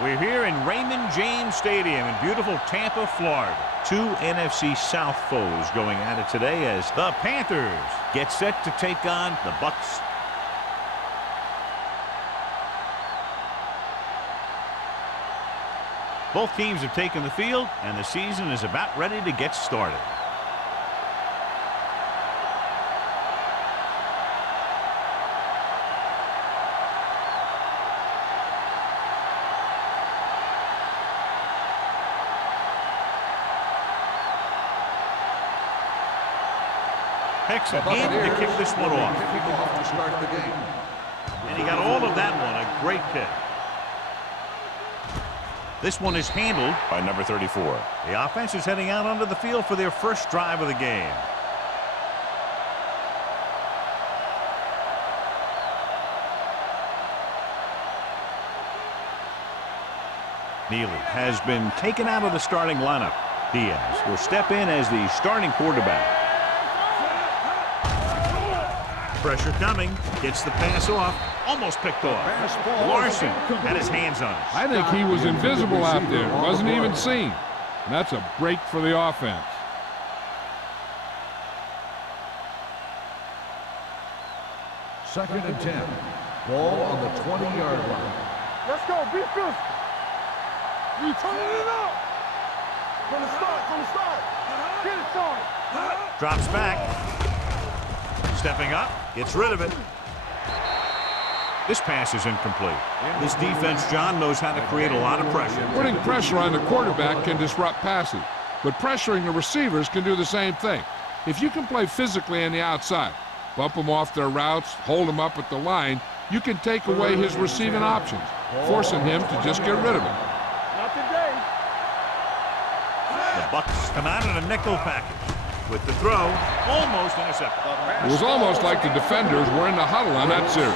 We're here in Raymond James Stadium in beautiful Tampa, Florida. Two NFC South foes going at it today as the Panthers get set to take on the Bucs. Both teams have taken the field, and the season is about ready to get started. Picks a game to kick this one off. To start the game. And he got all of that one. A great kick. This one is handled by number 34. The offense is heading out onto the field for their first drive of the game. Neely has been taken out of the starting lineup. Diaz will step in as the starting quarterback. Pressure coming, gets the pass off, almost picked off. Larson had his hands on it. I think he was invisible out there, wasn't even seen. And that's a break for the offense. Second and 10. Ball on the 20-yard line. Let's go, be physical. You turn it up. From the start. Get it, Tony. Drops back. Stepping up, gets rid of it. This pass is incomplete. This defense, John, knows how to create a lot of pressure. Putting pressure on the quarterback can disrupt passing, but pressuring the receivers can do the same thing. If you can play physically on the outside, bump them off their routes, hold them up at the line, you can take away his receiving options, forcing him to just get rid of it. Not today. The Bucs come out in a nickel package. With the throw, almost intercepted. It was almost like the defenders were in the huddle on that series.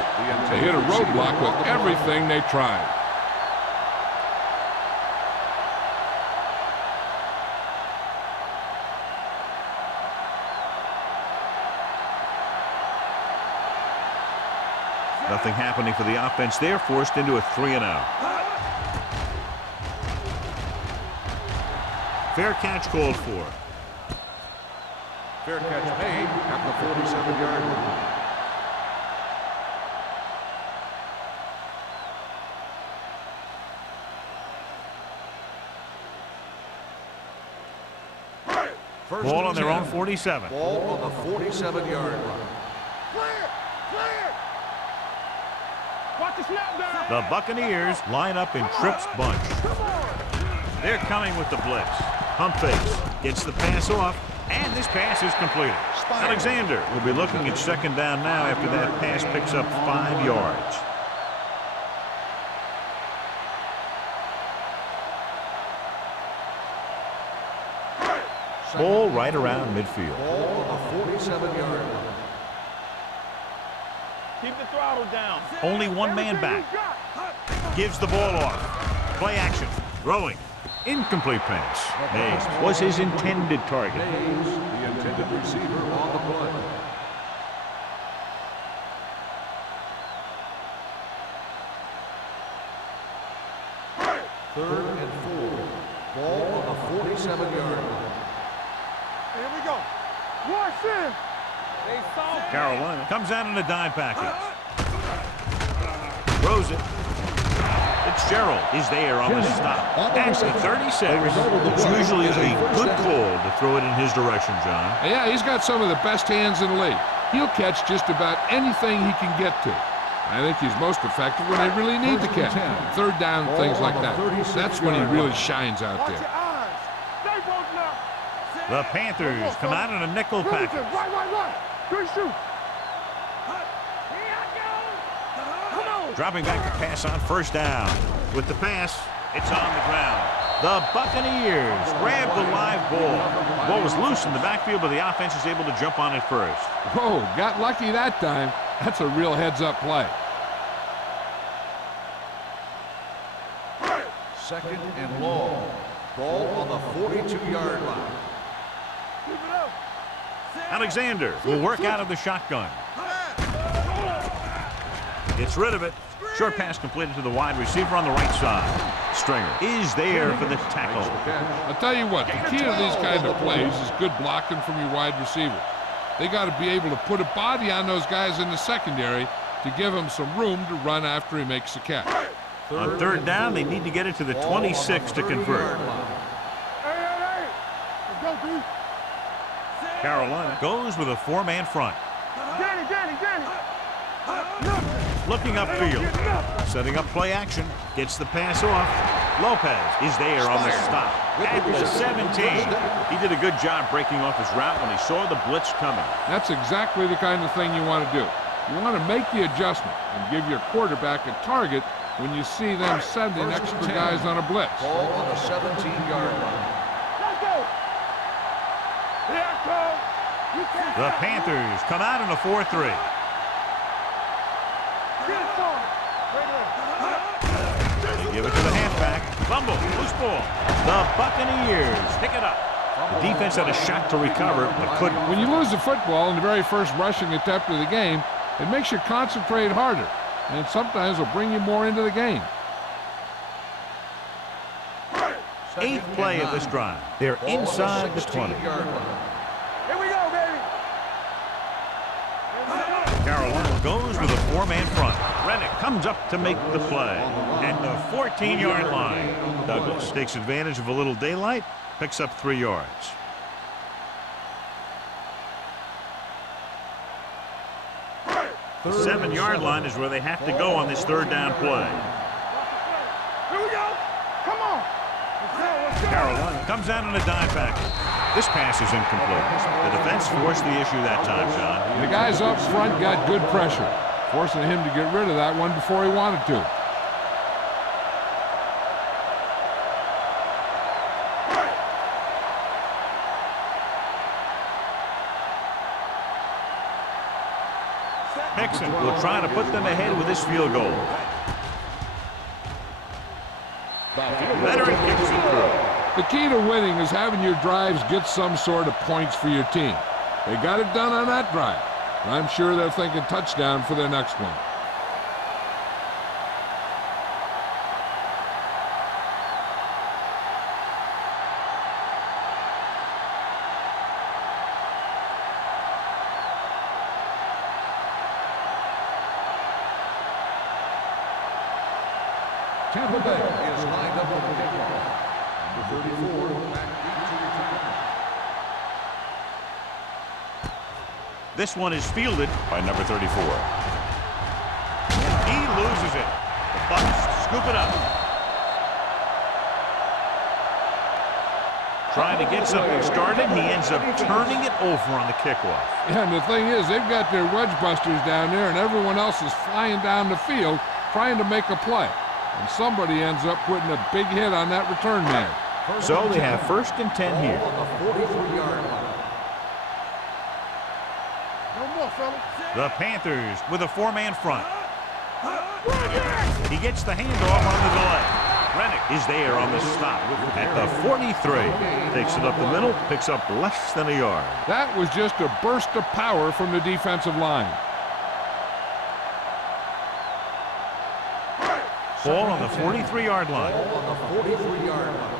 They hit a roadblock with everything they tried. Nothing happening for the offense there, forced into a 3-and-out. Fair catch called for. Fair catch made at the 47-yard line. Ball on their own 47. Ball on the 47-yard line. Clear. Watch the snap down. The Buccaneers line up in Tripp's bunch. They're coming with the blitz. Pump fakes. Gets the pass off. And this pass is completed. Alexander will be looking at second down now after that pass picks up 5 yards. Ball right around midfield. Ball on the 47-yard line. Keep the throttle down. Only one man back. Gives the ball off. Play action. Throwing. Incomplete pass. Mays was his intended target. Mays, the intended receiver on the play. Third and 4. Ball on the 47-yard line. Here we go. Watch in. Carolina comes out in a dime package. Throws it. Fitzgerald is there on the stop. At the 36. It's usually a good call to throw it in his direction, John. Yeah, he's got some of the best hands in the league. He'll catch just about anything he can get to. I think he's most effective when they really need to catch. Third down, things like that. That's when he really shines out there. The Panthers come out in a nickel package. Right. Good shoot. Dropping back to pass on first down. With the pass, it's on the ground. The Buccaneers grab the live ball. Ball was loose in the backfield, but the offense is able to jump on it first. Whoa, got lucky that time. That's a real heads-up play. Second and long. Ball on the 42-yard line. Alexander will work out of the shotgun. Gets rid of it. Short pass completed to the wide receiver on the right side. Stringer is there for the tackle. I'll tell you what, the key to these kind of plays is good blocking from your wide receiver. They got to be able to put a body on those guys in the secondary to give him some room to run after he makes the catch. On third down, they need to get it to the 26 to convert. Hey. Let's go, D. Carolina goes with a four-man front. Danny. Looking upfield. Setting up play action. Gets the pass off. Lopez is there on the stop. At the 17. He did a good job breaking off his route when he saw the blitz coming. That's exactly the kind of thing you want to do. You want to make the adjustment and give your quarterback a target when you see them sending extra guys on a blitz. Ball on the 17-yard line. Let's go. Here I come. You can't The Panthers come out in a 4-3. get it to him. They give it to the halfback. Fumble. Loose ball. The Buccaneers pick it up. The defense had a shot to recover, but couldn't. When you lose the football in the very first rushing attempt of the game, it makes you concentrate harder, and sometimes will bring you more into the game. Eighth play of this drive. They're inside the 20. Here we go, baby. Carolina goes with a four-man front. Rennick comes up to make the play. At the 14-yard line, Douglas takes advantage of a little daylight, picks up 3 yards. The 7-yard line is where they have to go on this third down play. Here we go. Come on. Let's go. Carolina comes out in a dime package. This pass is incomplete. The defense forced the issue that time, John. The guys up front got good pressure, forcing him to get rid of that one before he wanted to. Mixon will try to put them ahead with this field goal. Veteran kicks it through. The key to winning is having your drives get some sort of points for your team. They got it done on that drive. I'm sure they're thinking touchdown for their next one. Tampa Bay is lined up on the kickoff. Number 34, back to return. This one is fielded by number 34. He loses it. The Bucs scoop it up. Trying to get something started, he ends up turning it over on the kickoff. Yeah, and the thing is, they've got their wedge busters down there, and everyone else is flying down the field trying to make a play. And somebody ends up putting a big hit on that return man. So they have 1st and 10 here. On the 43-yard line. No more, fellas. The Panthers with a four-man front. He gets the handoff on the delay. Rennick is there on the stop at the 43. Takes it up the middle, picks up less than a yard. That was just a burst of power from the defensive line. Ball on the 43-yard line. Ball on the 43-yard line.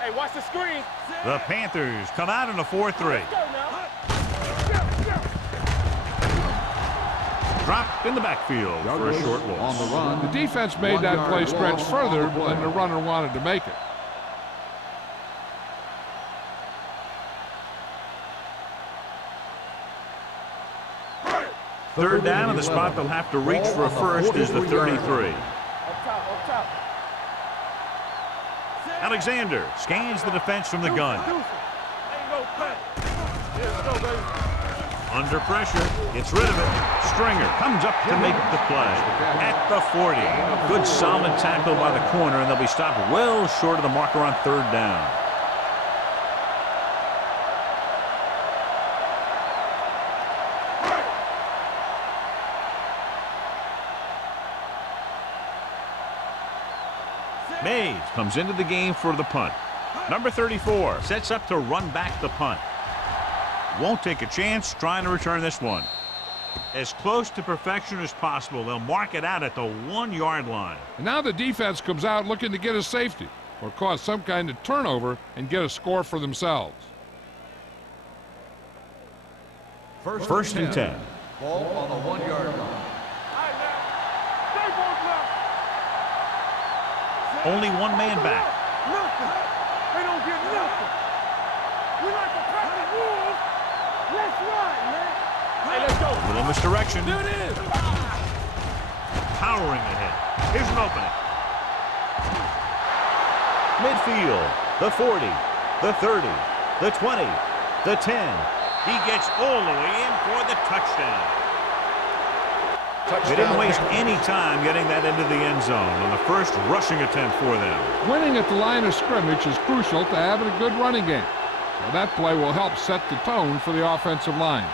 Hey, watch the screen. The Panthers come out in a 4-3. Go now. Dropped in the backfield for a short On loss. the run. The defense made that play stretch further than the runner wanted to make it. Third down, and the spot they'll have to reach for a first is the 33. Up top. Alexander scans the defense from the gun. Ain't no play. Let's go, baby. Under pressure, gets rid of it. Stringer comes up to make the play at the 40. Good solid tackle by the corner, and they'll be stopped well short of the marker on third down. Mays comes into the game for the punt. Number 34 sets up to run back the punt. Won't take a chance trying to return this one. As close to perfection as possible. They'll mark it out at the 1-yard line. And now the defense comes out looking to get a safety or cause some kind of turnover and get a score for themselves. First and 10. Ball on the 1-yard line. Only one man back. Nothing. They don't get nothing. We like to pass the rules. Let's run, man. Hey, let's go. Little misdirection. There it is. Powering ahead. Here's an opening. Midfield. The 40. The 30. The 20. The 10. He gets all the way in for the touchdown. They didn't waste any time getting that into the end zone on the first rushing attempt for them. Winning at the line of scrimmage is crucial to having a good running game. Now that play will help set the tone for the offensive line.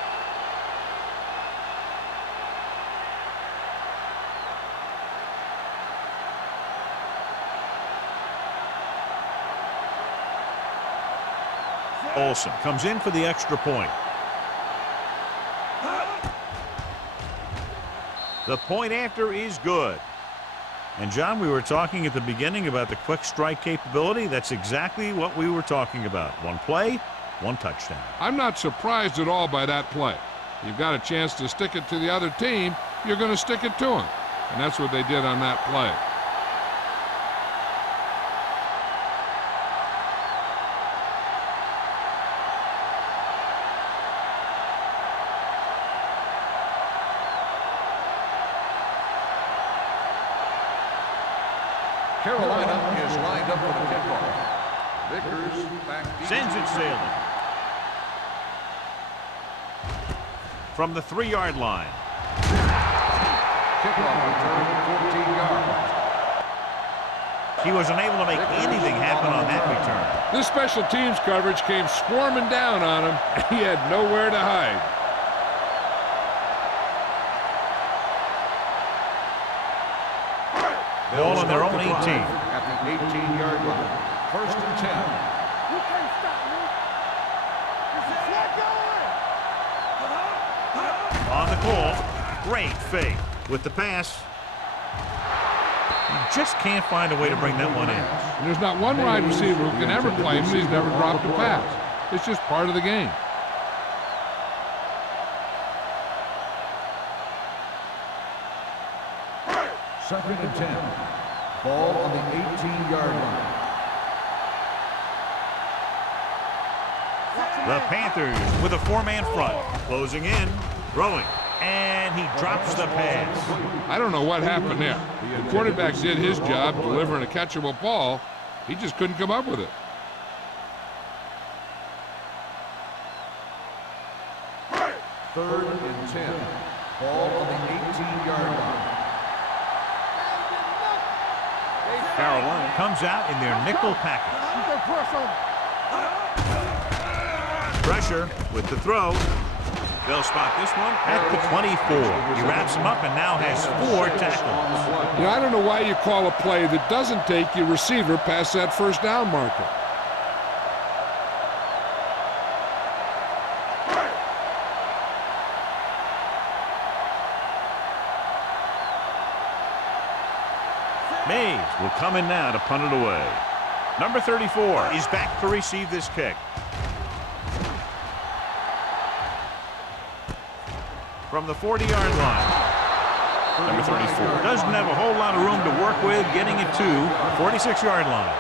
Olsen comes in for the extra point. The point after is good. And, John, we were talking at the beginning about the quick strike capability. That's exactly what we were talking about. One play, one touchdown. I'm not surprised at all by that play. You've got a chance to stick it to the other team, you're going to stick it to them. And that's what they did on that play. Carolina is lined up for the kickoff. Vickers back deep. Sends it sailing. From the 3-yard line. Kickoff return, 14 yards. He was unable to make anything happen on that return. This special teams coverage came swarming down on him, and he had nowhere to hide. Ball on their own 18. At the 18-yard line. First and 10. You can't stop me. Let's go. On the call, great fake with the pass. He just can't find a way to bring that one in. And there's not one wide receiver who can ever claim that he's never dropped a pass. It's just part of the game. Second and 10. Ball on the 18-yard line. The Panthers with a 4-man front. Closing in, throwing, and he drops the pass. I don't know what happened there. The quarterback did his job delivering a catchable ball. He just couldn't come up with it. Third and 10. Ball on the 18-yard line. Carolina comes out in their nickel package. You can press on. Pressure with the throw. They'll spot this one at the 24. He wraps him up and now has 4 tackles. You know, I don't know why you call a play that doesn't take your receiver past that first down marker. Mays will come in now to punt it away. Number 34 is back to receive this kick. From the 40-yard line. Number 34 doesn't have a whole lot of room to work with, getting it to the 46-yard line.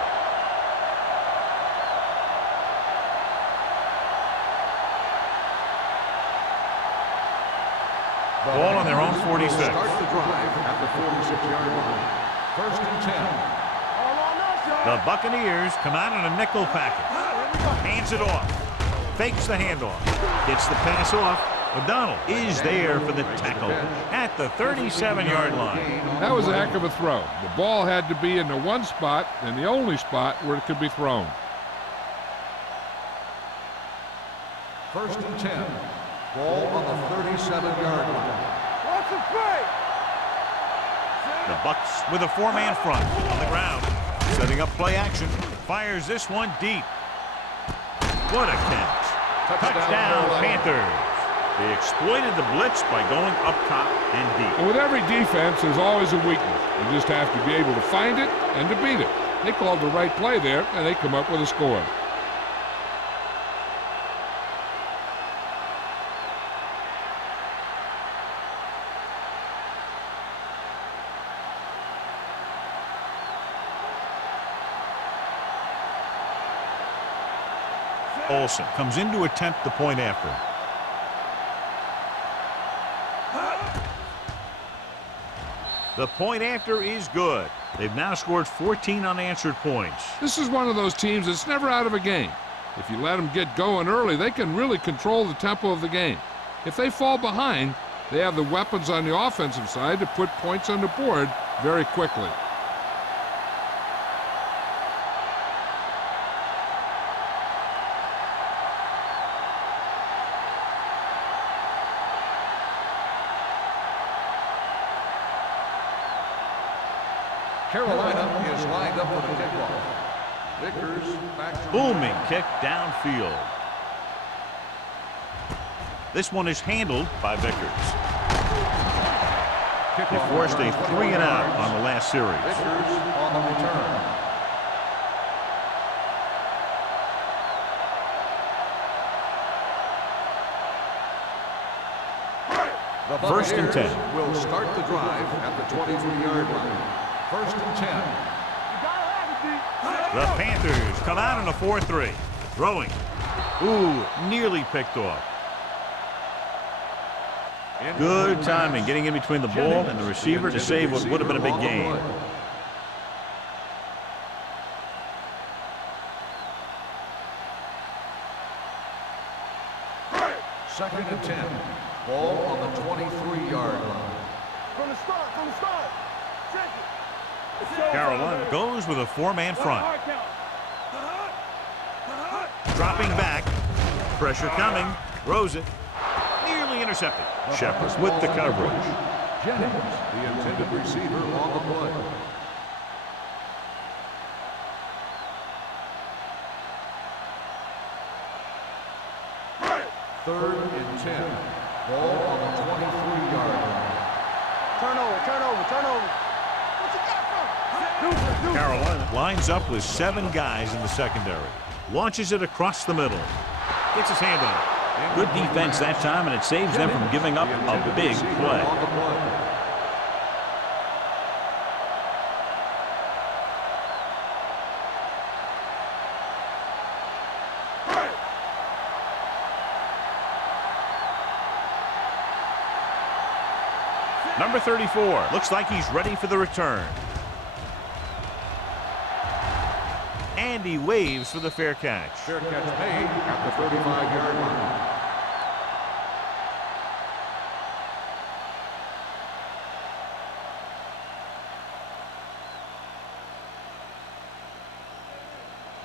Ball on their own 46. Start the drive at the 46-yard line. First and 10. The Buccaneers come out in a nickel package. Hands it off. Fakes the handoff. Gets the pass off. O'Donnell is there for the tackle at the 37-yard line. That was a heck of a throw. The ball had to be in the one spot and the only spot where it could be thrown. First and 10. Ball on the 37-yard line. Watch the play. The Bucs with a 4-man front on the ground. Setting up play action. Fires this one deep. What a catch. Touchdown Panthers. They exploited the blitz by going up top and deep. And with every defense, there's always a weakness. You just have to be able to find it and to beat it. They called the right play there, and they come up with a score. Olsen comes in to attempt the point after. The point after is good. They've now scored 14 unanswered points. This is one of those teams that's never out of a game. If you let them get going early, they can really control the tempo of the game. If they fall behind, they have the weapons on the offensive side to put points on the board very quickly. Carolina is lined up for the kickoff. Vickers back to Booming kick downfield. This one is handled by Vickers. They forced a 3-and-out on the last series. Vickers on the return. The First and 10. Buccaneers will start the drive at the 23-yard line. First and 10. The Panthers come out in a 4-3. Throwing. Ooh, nearly picked off. Good timing, getting in between the ball and the receiver to save what would have been a big gain. Second and 10. Ball on the 23-yard line. From the start, from the start. Check it. Carolina goes with a 4-man front. Dropping back. Pressure coming. Throws it. Nearly intercepted. Shepard with the coverage. Jennings, the intended receiver, on the play. Third and 10. Ball on the 23-yard line. Turnover. Carolina lines up with 7 guys in the secondary. Launches it across the middle. Gets his hand on it. Good defense that time, and it saves them from giving up a big play. Number 34 looks like he's ready for the return. And he waves for the fair catch. Fair catch made at the 35-yard line.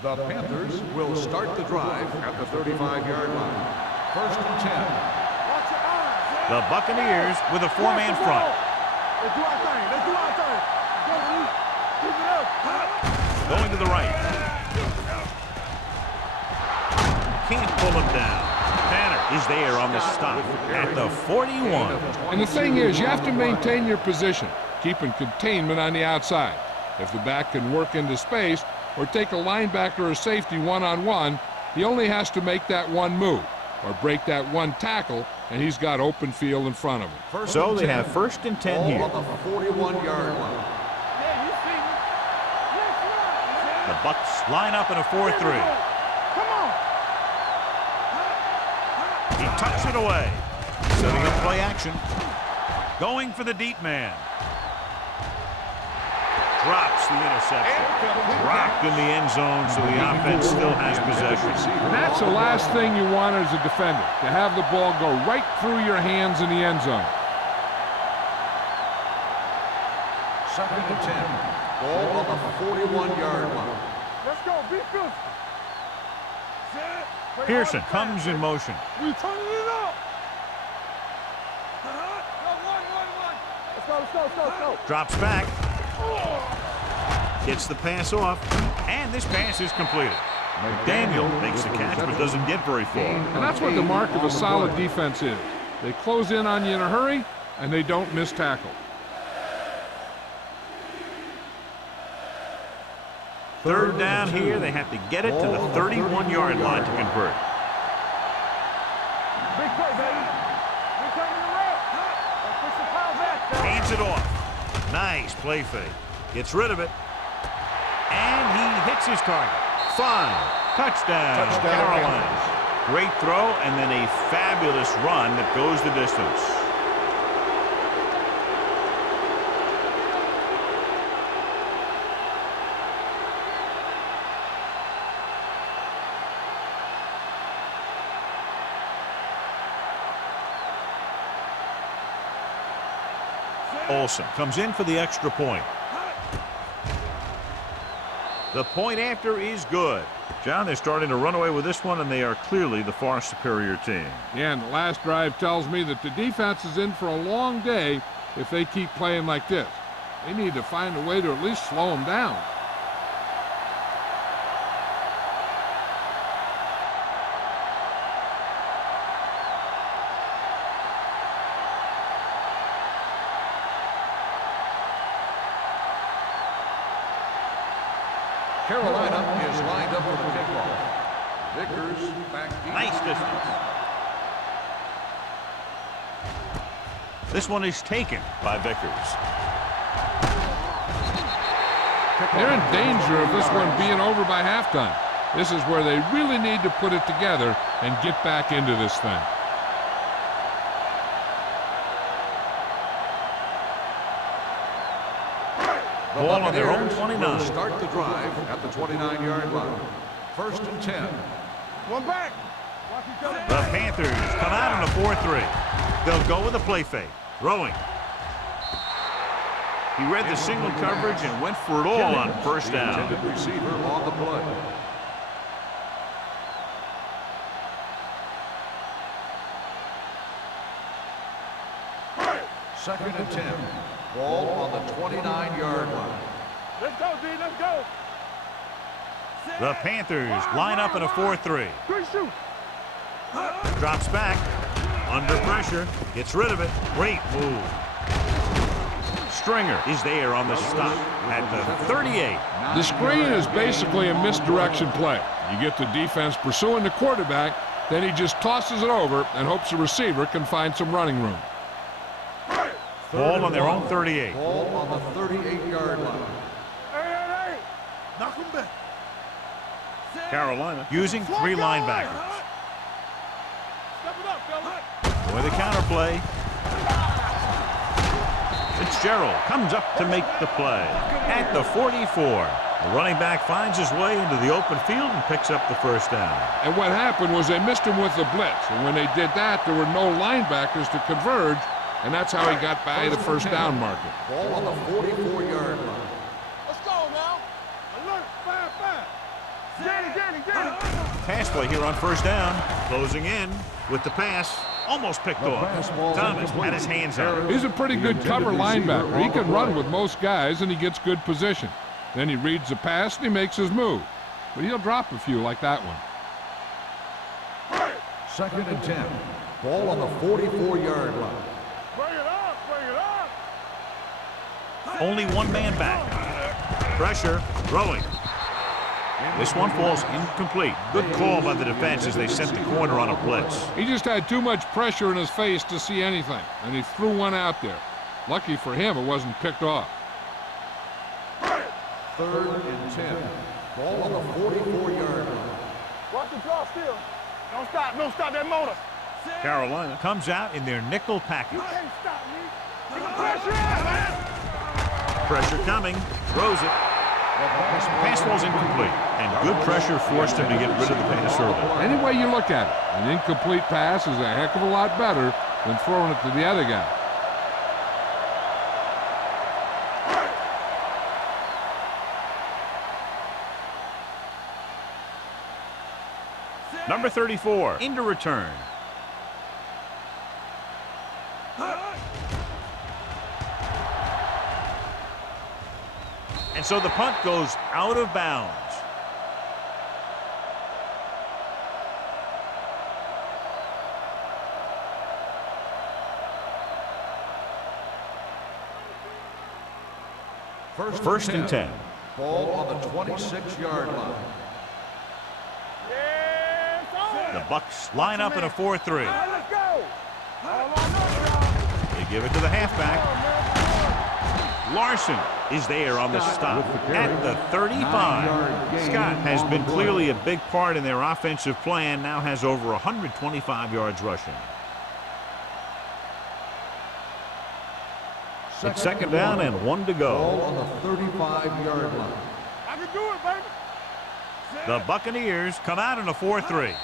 The Panthers will start the drive at the 35-yard line. First and 10. The Buccaneers with a 4-man front. Let's do our thing. Keep it up. Going to the right. Can't pull him down. Banner is there on the stop at the 41. And the thing is, you have to maintain your position, keeping containment on the outside. If the back can work into space or take a linebacker or safety one-on-one, he only has to make that one move or break that one tackle, and he's got open field in front of him. So they have first and 10 here. On the 41-yard line. The Bucs line up in a 4-3. Come on. He tucks it away. Setting up play action. Going for the deep man. Drops the interception. Dropped in the end zone, so the offense still has possession. And that's the last thing you want as a defender, to have the ball go right through your hands in the end zone. Second and 10. Ball on the 41-yard line. Let's go. Be good. Pearson comes in motion. We turning it up. Let's go. Drops back. Gets the pass off. And this pass is completed. McDaniel makes the catch but doesn't get very far. And that's what the mark of a solid defense is. They close in on you in a hurry, and they don't miss tackle. Third down here. They have to get it to the 31-yard line to convert. Big play, baby. You're taking the rep. Don't push the pile back, though. Hands it off. Nice play fake. Gets rid of it. And he hits his target. Fine. Touchdown, Carolina. Great throw and then a fabulous run that goes the distance. Olsen comes in for the extra point. The point after is good. John, they're starting to run away with this one, and they are clearly the far superior team. Yeah, and the last drive tells me that the defense is in for a long day if they keep playing like this. They need to find a way to at least slow them down. Carolina is lined up for the kickoff. Vickers back deep. Nice distance. This one is taken by Vickers. They're in danger of this one being over by halftime. This is where they really need to put it together and get back into this thing. Ball on their own 29. Start the drive at the 29-yard line. 1st and 10. One back. Watch each other. The Panthers come out in a 4-3. They'll go with a play fake. Throwing. He read the single coverage and went for it all on first The down. intended receiver on the play. Second and 10. Ball on the 29-yard line. Let's go, D. Let's go. The Panthers line up in a 4-3. Good shoot. Drops back. Under pressure. Gets rid of it. Great move. Stringer is there on the stop at the 38. The screen is basically a misdirection play. You get the defense pursuing the quarterback, then he just tosses it over and hopes the receiver can find some running room. Ball on their own 38. Ball on the 38-yard line. Hey. Knock him back. Carolina using 3 linebackers. Step it up, fella. With a counterplay. Fitzgerald comes up to make the play at the 44. The running back finds his way into the open field and picks up the first down. And what happened was they missed him with the blitz. And when they did that, there were no linebackers to converge, and that's how he got by the first down marker. Ball on the 44-yard line. Let's go now. Alert. 5-5. Danny. Pass play here on first down. Closing in with the pass. Almost picked off. Thomas had his hands on it. He's a pretty good cover linebacker. He can run with most guys, and he gets good position. Then he reads the pass, and he makes his move. But he'll drop a few like that one. Second and 10. Ball on the 44-yard line. Bring it up. Only one man back. Pressure. Throwing. This one falls incomplete. Good call by the defense as they sent the corner on a blitz. He just had too much pressure in his face to see anything, and he threw one out there. Lucky for him, it wasn't picked off. 3rd and 10. Ball on the 44-yard line. Watch the draw still. Don't stop that motor. Carolina comes out in their nickel package. Can't stop me. Keep the pressure on, man. Pressure coming. Throws it. Pass ball's incomplete. And good pressure forced him to get rid of the pass early. Any way you look at it, an incomplete pass is a heck of a lot better than throwing it to the other guy. Number 34 into return. And so the punt goes out of bounds. First and 10. Ball on the 26-yard line. The Bucks line up in a 4-3. Let's go. All They give it to the halfback. Larson is there on the stop at the 35. Scott has been clearly a big part in their offensive plan, now has over 125 yards rushing. It's second down and 1 to Ball go. on the 35-yard line. I can do it, baby. The Buccaneers come out in a 4-3.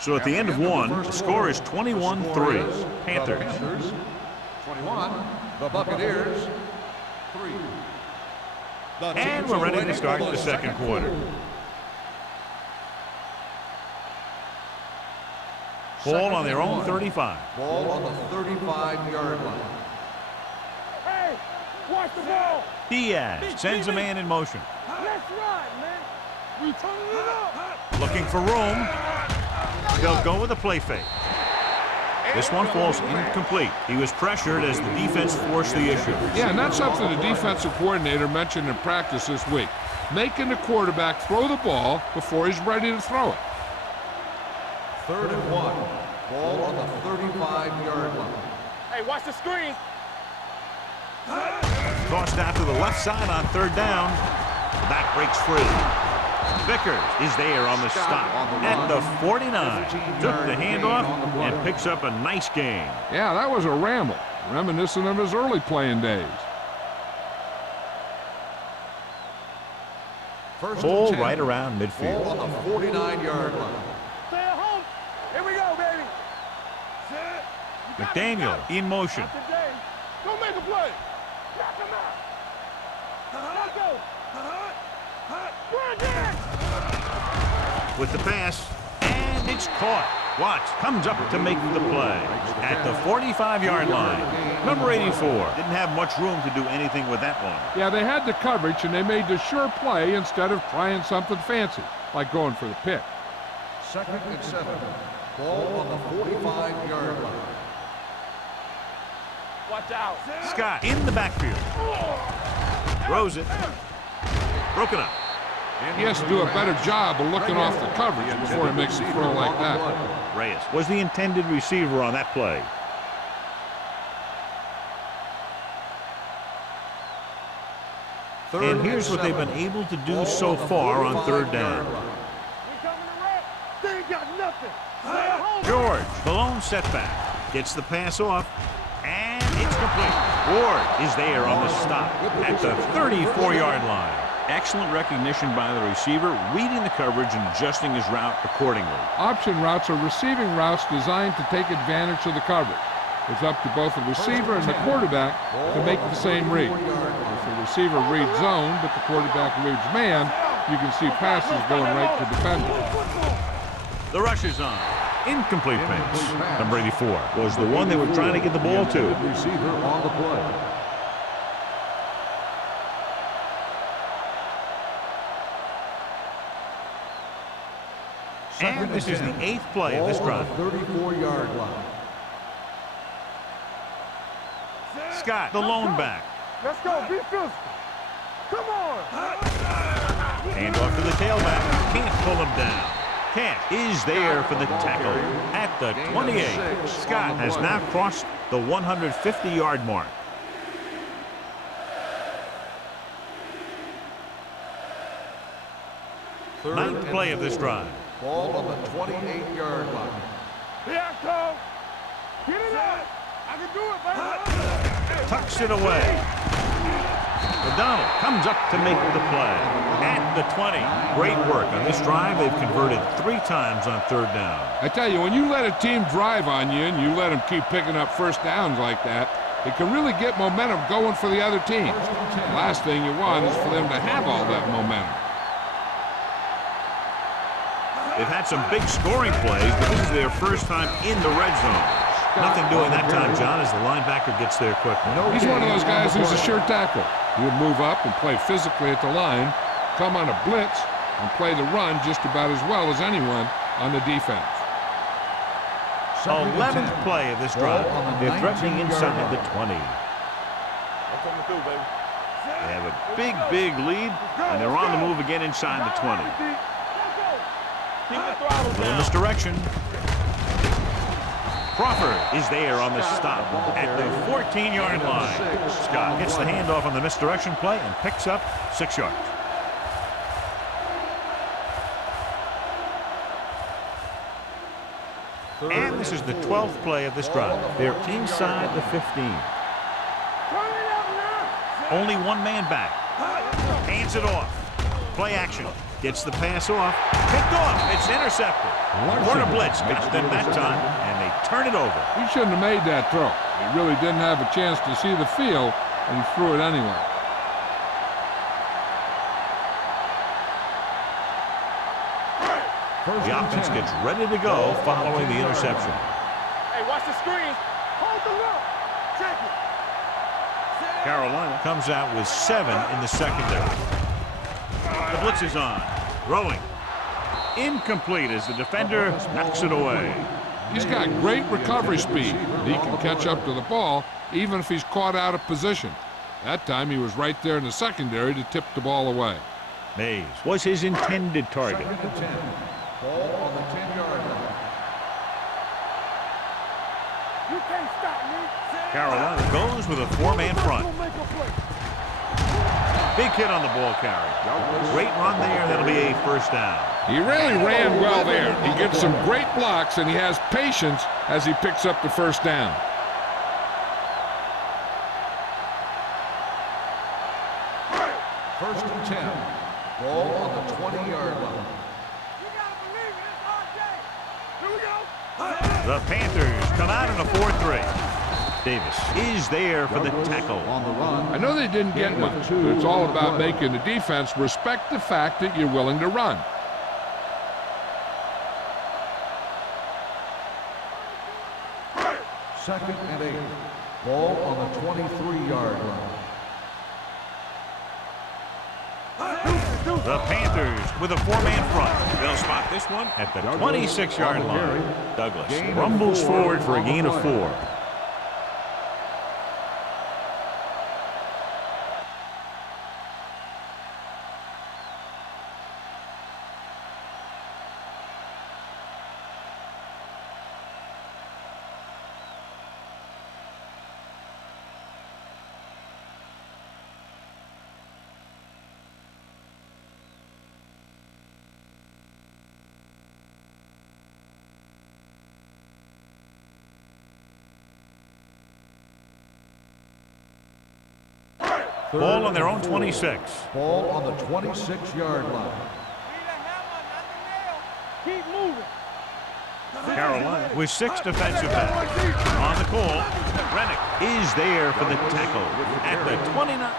So at the end of one, the score is 21-3. Panthers. 21. The Buccaneers. 3. And we're ready to start the second quarter. Ball on their own 35. Ball on the 35-yard line. Hey, watch the ball. Diaz sends a man in motion. Let's ride, man. We turning it up. Looking for room. They'll go with a play fake. This one falls incomplete. He was pressured as the defense forced the issue. Yeah, and that's something the defensive coordinator mentioned in practice this week. Making the quarterback throw the ball before he's ready to throw it. 3rd and 1. Ball on the 35-yard line. Hey, watch the screen. Tossed out to the left side on 3rd down. The back breaks free. Vickers is there on the stop at the 49. Took the handoff and picks up a nice gain. Yeah, that was a ramble, reminiscent of his early playing days. Ball right around Ball midfield. on the 49-yard line. Stay at home. Here we go, baby. McDaniel in motion. Not today. Go make a play. Knock him out. Let's go. Run, Dan. With the pass, and it's caught. Watts comes up to make the play at the 45-yard line. Number 84 didn't have much room to do anything with that one. Yeah, they had the coverage, and they made the sure play instead of trying something fancy, like going for the pick. 2nd and 7. Ball on the 45-yard line. Watch out. Scott in the backfield. Throws it. Broken up. He has to do a better job of looking off the coverage before he makes a throw like that. Reyes was the intended receiver on that play. And here's what they've been able to do so far on 3rd down. We coming to wreck. They ain't got nothing. Stay at home. George, the lone setback, gets the pass off, and it's complete. Ward is there on the stop at the 34-yard line. Excellent recognition by the receiver, reading the coverage and adjusting his route accordingly. Option routes are receiving routes designed to take advantage of the coverage. It's up to both the receiver and the quarterback to make the same read. If the receiver reads zone, but the quarterback reads man, you can see passes going right to defenders. The rush is on. Incomplete pass. Number 84 was the one they were trying to get the ball to. Receiver on the play. And this is the 8th play of this drive. 34-yard line. Scott, the lone back. Let's go. Be physical. Come on. Hand off to the tailback. Can't pull him down. Cash is there for the tackle at the 28. Scott has now crossed the 150-yard mark. Ninth play of this drive. Ball on the 28-yard line. Here I come. Get it up. I can do it, baby. Tucks it away. O'Donnell comes up to make the play at the 20. Great work on this drive. They've converted 3 times on 3rd down. I tell you, when you let a team drive on you and you let them keep picking up first downs like that, it can really get momentum going for the other team. The last thing you want is for them to have all that momentum. They've had some big scoring plays, but this is their first time in the red zone. Nothing doing that time, John, as the linebacker gets there quickly. He's one of those guys who's a sure tackle. He'll move up and play physically at the line, come on a blitz, and play the run just about as well as anyone on the defense. 11th play of this drive. They're threatening inside the 20. They have a big lead, and they're on the move again inside the 20. In this direction. Crawford is there on the stop at the 14-yard line. Scott gets the handoff on the misdirection play and picks up 6 yards. And this is the 12th play of this drive. They're inside the 15. Only one man back. Hands it off. Play action. Gets the pass off. Picked off. It's intercepted. Corner blitz got them that time, and they turn it over. He shouldn't have made that throw. He really didn't have a chance to see the field, and he threw it anyway. The offense gets ready to go following the interception. Hey, watch the screen. Hold the look. Check it. Carolina comes out with 7 in the secondary. The blitz is on. Throwing. Incomplete as the defender knocks it away. He's got great recovery speed. He can catch up to the ball even if he's caught out of position. That time he was right there in the secondary to tip the ball away. Mays was his intended target. 2nd and 10. Ball on the 10-yard line. You can't stop me. Carolina goes with a 4-man front. Big hit on the ball carry. Great run there. That'll be a first down. He really ran well there. He gets some great blocks, and he has patience as he picks up the first down. First and 10. Ball on the 20-yard line. The Panthers come out in a 4-3. Davis is there for the tackle. On the run. I know they didn't get much, but it's all about making the defense respect the fact that you're willing to run. Second and 8. Ball on the 23-yard line. The Panthers with a 4-man front. They'll spot this one at the 26-yard line. Douglas rumbles forward for a gain of 4. Ball on their own 26. Ball on the 26-yard line. Keep moving. Carolina with 6 defensive backs. On the call, Rennick is there for the tackle at the 29.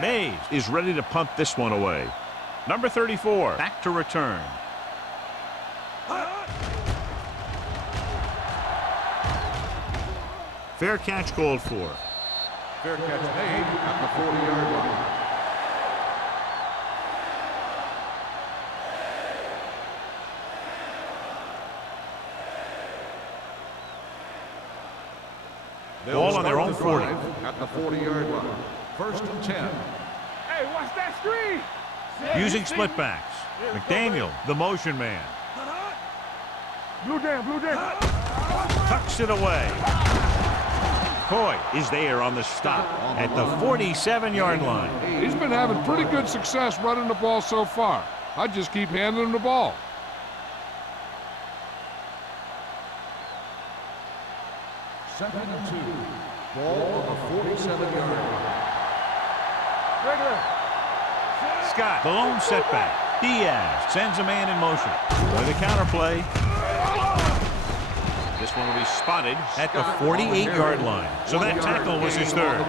Mays is ready to punt this one away. Number 34, back to return. Fair catch called for. Fair catch made at the 40-yard line. Ball on their own 40. At the 40-yard line. First and 10. Hey, watch that screen. Using split backs. McDaniel, the motion man. Blue down, blue down. Tucks it away. Coy is there on the stop at the 47-yard line. He's been having pretty good success running the ball so far. I just keep handing him the ball. Second and 2. Ball on the 47-yard line. Regular. Scott, the lone setback. Diaz sends a man in motion. With a counterplay. This one will be spotted at the 48-yard line. So that tackle was his third.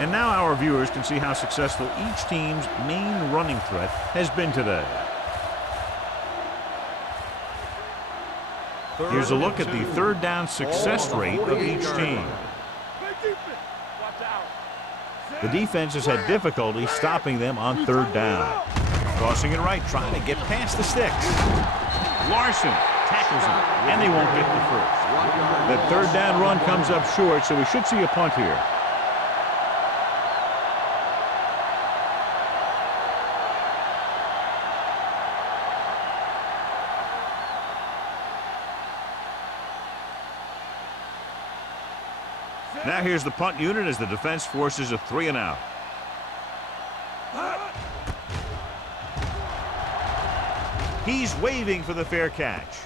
And now our viewers can see how successful each team's main running threat has been today. Here's a look at the third down success rate of each team. The defense has had difficulty stopping them on third down. Crossing it right, trying to get past the sticks. Larson tackles him, and they won't get the first. That third down run comes up short, so we should see a punt here. Now here's the punt unit as the defense forces a 3-and-out. He's waving for the fair catch.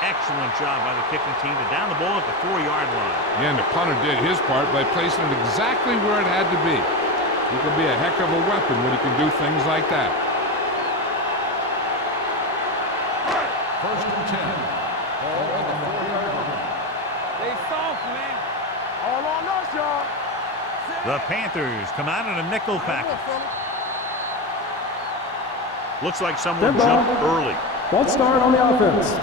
Excellent job by the kicking team to down the ball at the 4-yard line. Yeah, and the punter did his part by placing it exactly where it had to be. He can be a heck of a weapon when he can do things like that. First and 10. Ball on the 4-yard line. They soft, man. All on us, y'all. The Panthers come out in a nickel package. Looks like someone jumped early. False start on the offense.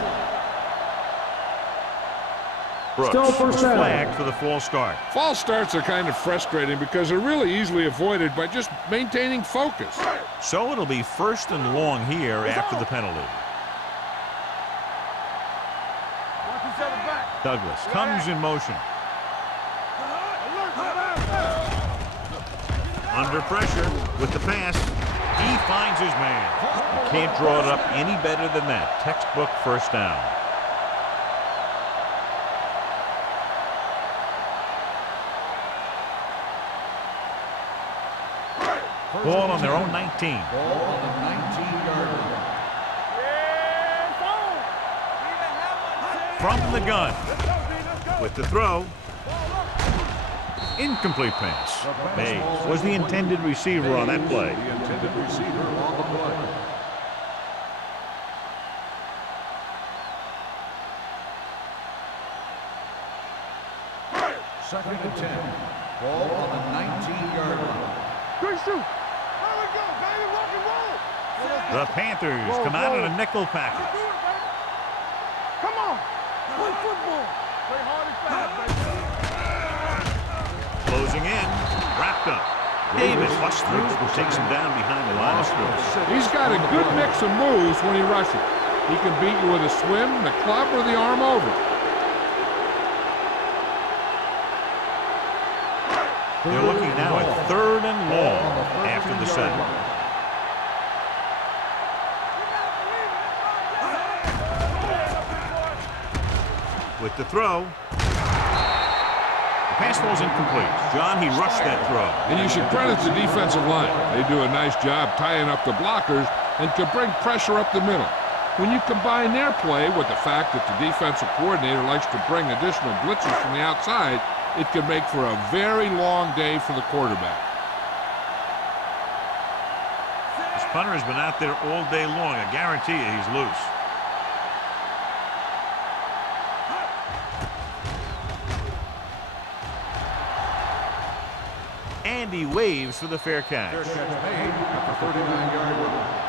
Brooks Still first was down. flagged for the false start. False starts are kind of frustrating because they're really easily avoided by just maintaining focus. So it'll be first and long here after the penalty. Douglas comes in motion. Under pressure with the pass. He finds his man. Can't draw it up any better than that. Textbook first down. Ball on their own 19. Ball on the 19-yard line. From the gun. With the throw. Incomplete pass. Mays was the intended receiver on that play. The intended receiver on the play. Second and 10. Ball on the 19-yard line. Good shoot. There we go, baby. Rock and roll. The Panthers come out in a nickel package. Come on. Play football. Play hard and fast, baby. Closing in. Wrapped up. Davis busts through. Takes him down behind the line of scrimmage. He's got a good mix of moves when he rushes. He can beat you with a swim, the club, or the arm over. They're looking now at third and long after the set. With the throw. The pass ball's incomplete. John, he rushed that throw. And you should credit the defensive line. They do a nice job tying up the blockers and can bring pressure up the middle. When you combine their play with the fact that the defensive coordinator likes to bring additional blitzes from the outside, it can make for a very long day for the quarterback. This punter has been out there all day long. I guarantee you he's loose. And he waves for the fair catch. Fair catch made at the 39-yard line.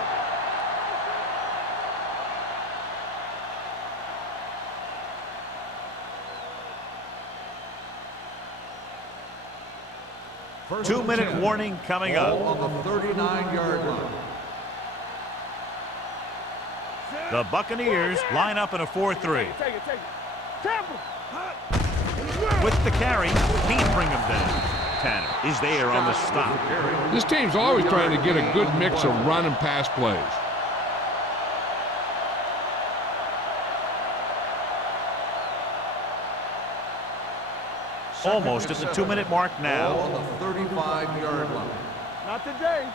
First 2-minute and 10. warning coming up. Ball on the 39-yard line. The Buccaneers line up in a 4-3. Take it. Tampa. With the carry, can't bring him down. Tanner is there on the stop. This team's always trying to get a good mix of run and pass plays. Almost at the 2-minute mark Ball now. on the 35-yard line. Not today.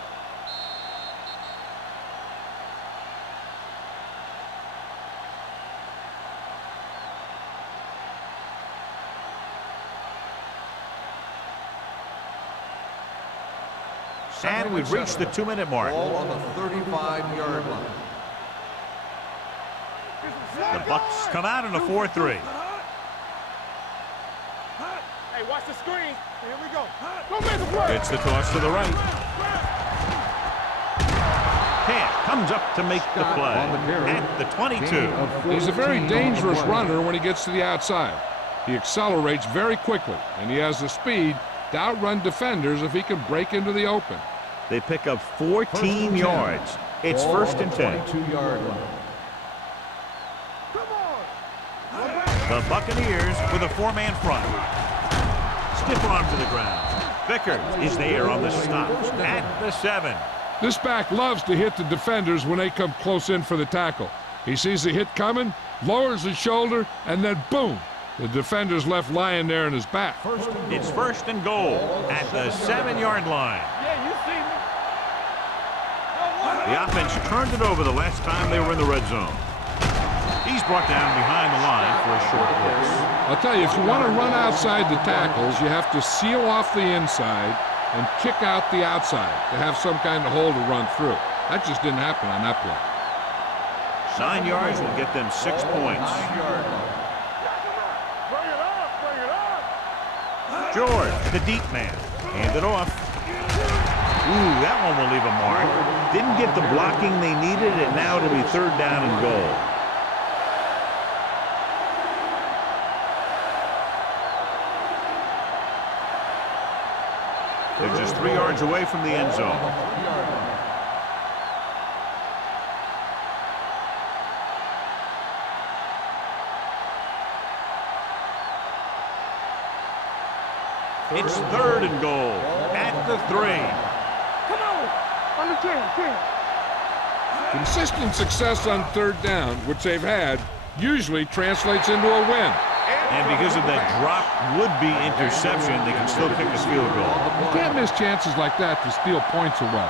And we've reached the 2-minute mark. Ball on the 35-yard line. The Bucs come out in a 4-3. Hey, watch the screen. Here we go. Don't make a play. It's the toss to the right. Camp comes up to make the play at the 22. He's a very dangerous runner when he gets to the outside. He accelerates very quickly, and he has the speed to outrun defenders if he can break into the open. They pick up 14 yards. It's first and 10. 22-yard line. The Buccaneers with a 4-man front. Stiff arm to the ground. Vickers is there on the stop at the 7. This back loves to hit the defenders when they come close in for the tackle. He sees the hit coming, lowers his shoulder, and then boom, the defender's left lying there in his back. It's first and goal at the 7-yard line. Yeah, you see me. The offense turned it over the last time they were in the red zone. He's brought down behind the line for a short loss. I'll tell you, if you want to run outside the tackles, you have to seal off the inside and kick out the outside to have some kind of hole to run through. That just didn't happen on that play. 9 yards will get them 6 points. 9-yard line. Bring it up, bring it up. George, the deep man, hand it off. Ooh, that one will leave a mark. Didn't get the blocking they needed, and now it'll be 3rd down and goal. They're just 3 yards away from the end zone. 3-yard line. It's 3rd and goal at the 3. Come on. On the 10. Consistent success on 3rd down, which they've had, usually translates into a win. And because of that drop would-be interception, they can still kick a field goal. You can't miss chances like that to steal points away.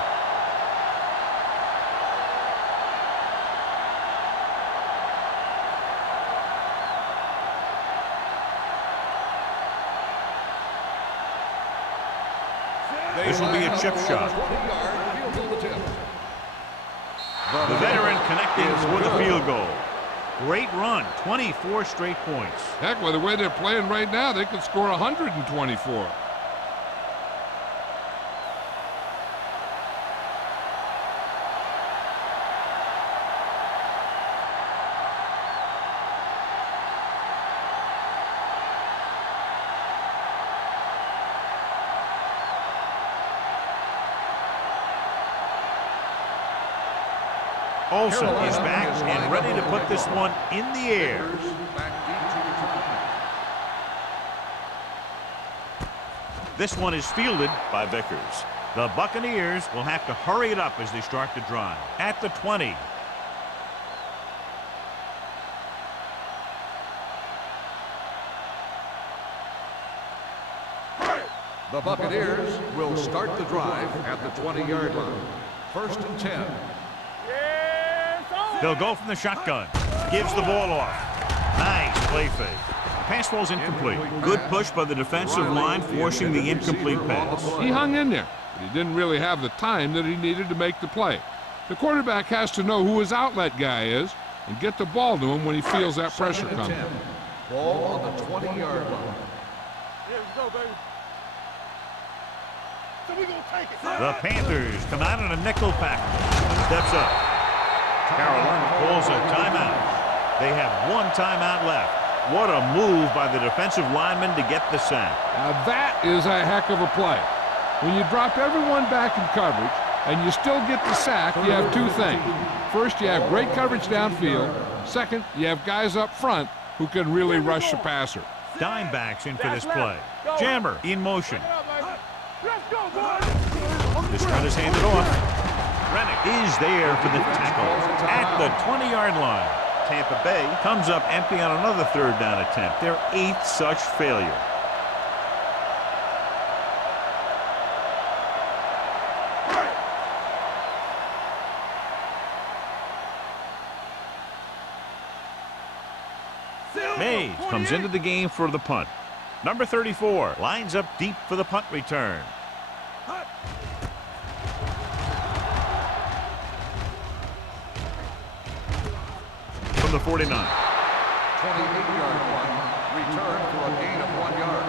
This will be a chip shot. 20-yard field goal attempt. The veteran connecting with a field goal. Great run, 24 straight points. Heck, with the way they're playing right now, they could score 124. Olsen is back and ready to put this one in the air. Back deep to return. This one is fielded by Vickers. The Buccaneers will have to hurry it up as they start to drive. At the 20. The Buccaneers will start the drive at the 20-yard line. 1st and 10. They'll go from the shotgun. Gives the ball off. Nice play fake. Pass ball's incomplete. Good push by the defensive line, forcing the incomplete pass. He hung in there, but he didn't really have the time that he needed to make the play. The quarterback has to know who his outlet guy is and get the ball to him when he feels that pressure 2nd and coming. 10. Ball on the 20-yard line. Here we go, baby. So we gonna take it. The Panthers come out in a nickel pack. Steps up. Carolina pulls a timeout. They have 1 timeout left. What a move by the defensive lineman to get the sack. Now that is a heck of a play. When you drop everyone back in coverage and you still get the sack, you have 2 things. First, you have great coverage downfield. Second, you have guys up front who can really rush the passer. Dime backs in for this play. Jammer in motion. Let's go, boys. This run is handed off. Rennick is there for the tackle at the 20-yard line. Tampa Bay comes up empty on another 3rd down attempt. Their 8th such failure. Mays comes into the game for the punt. Number 34 lines up deep for the punt return. from the 49. 28-yard line. Return for a gain of 1 yard.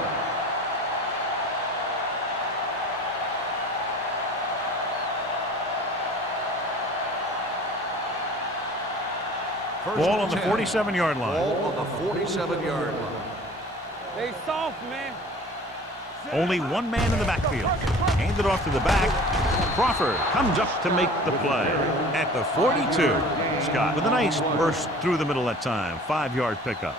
Ball on the 47-yard line. Ball on the 47-yard line. They soft, man. Only one man in the backfield. Handed off to the back. Crawford comes up to make the play at the 42. Scott with a nice burst through the middle that time. 5-yard pickup.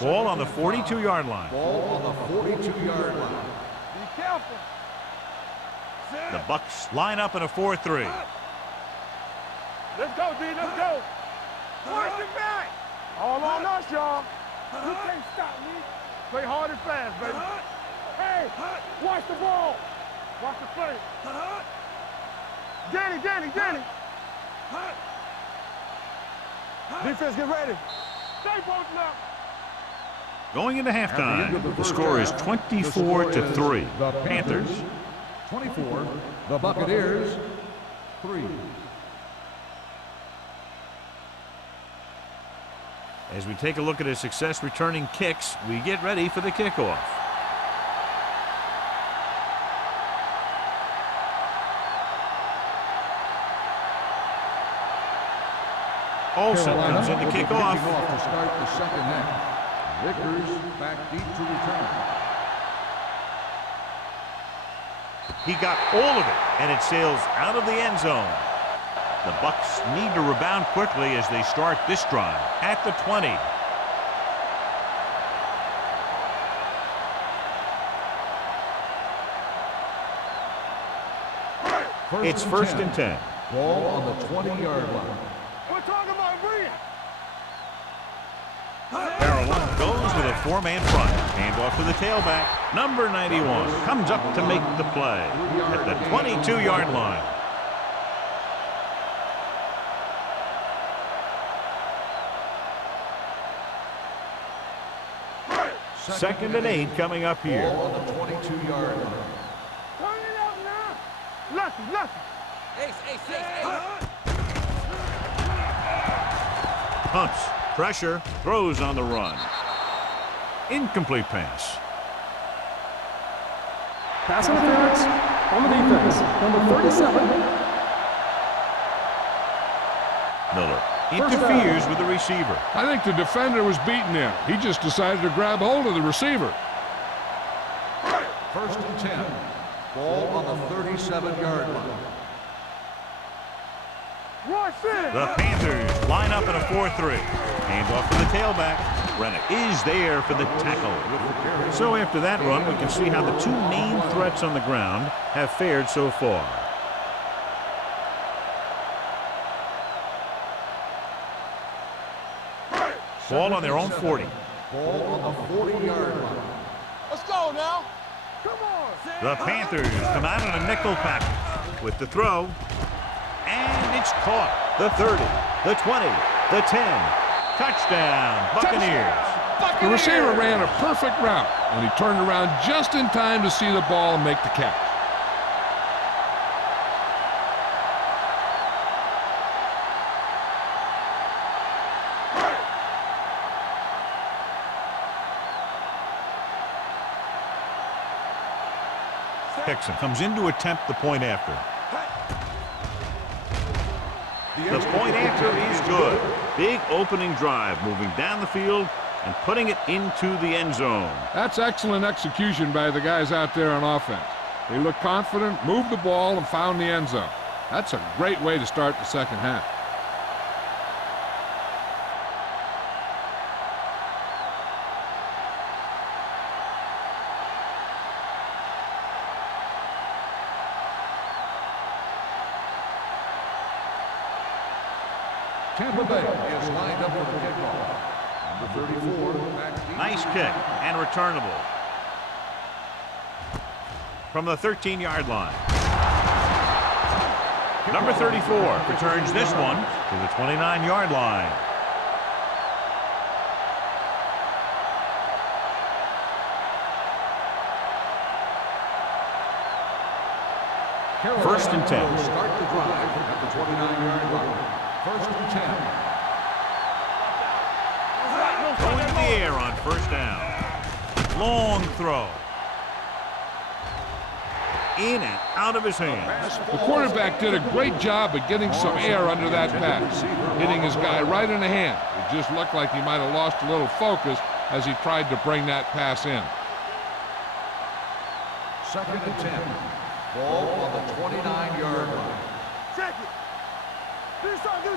Ball on the 42-yard line. Ball on the 42-yard line. Be careful. The Bucks line up in a 4-3. Let's go, D. Let's go. Watch it back. All on us, y'all. You can't stop me. Play hard and fast, baby. Hey, watch the ball. Watch the play. Danny. Defense, get ready. Stay posted up. Going into halftime, the score is 24-3. The Panthers. 24. The Buccaneers 3. As we take a look at his success returning kicks, we get ready for the kickoff. Olsen comes in to kick off. To start the second half. Vickers back deep to return. He got all of it, and it sails out of the end zone. The Bucks need to rebound quickly as they start this drive at the 20. It's first and 10. Ball on the 20-yard line. We're talking about Bree. Carolina goes with a 4-man front. Hand off to the tailback. Number 91 comes up to make the play at the 22-yard line. Second and 8 coming up here. Ball on the 22-yard line. Turn it up now. Lucky. Pumps, pressure, throws on the run. Incomplete pass. Pass interference on the defense. Number 37. Miller interferes with the receiver. I think the defender was beating him. He just decided to grab hold of the receiver. First and 10. Ball on the 37-yard line. The Panthers line up in a 4-3. Hand off to the tailback. Rennick is there for the tackle. So after that run, we can see how the two main threats on the ground have fared so far. Ball on their own 40. Ball on the 40-yard line. Let's go now. Come on. The Panthers come out in a nickel package with the throw. And it's caught. The 30, the 20, the 10. Touchdown, Buccaneers. The receiver ran a perfect route, and he turned around just in time to see the ball and make the catch. Hickson comes in to attempt the point after. The point after is good. Big opening drive, moving down the field and putting it into the end zone. That's excellent execution by the guys out there on offense. They looked confident, moved the ball, and found the end zone. That's a great way to start the second half. Tampa Bay is lined up for the kickoff. Number 34, back deep. Nice kick and returnable. From the 13-yard line. Number 34 returns this one to the 29-yard line. First and 10. Will start the drive at the 29-yard line. First and 10. Going to the air on first down. Long throw. In and out of his hands. The quarterback did a great job of getting some air under that pass, hitting his guy right in the hand. It just looked like he might have lost a little focus as he tried to bring that pass in. Second and 10. Ball on the 29-yard line. Check it. Do something.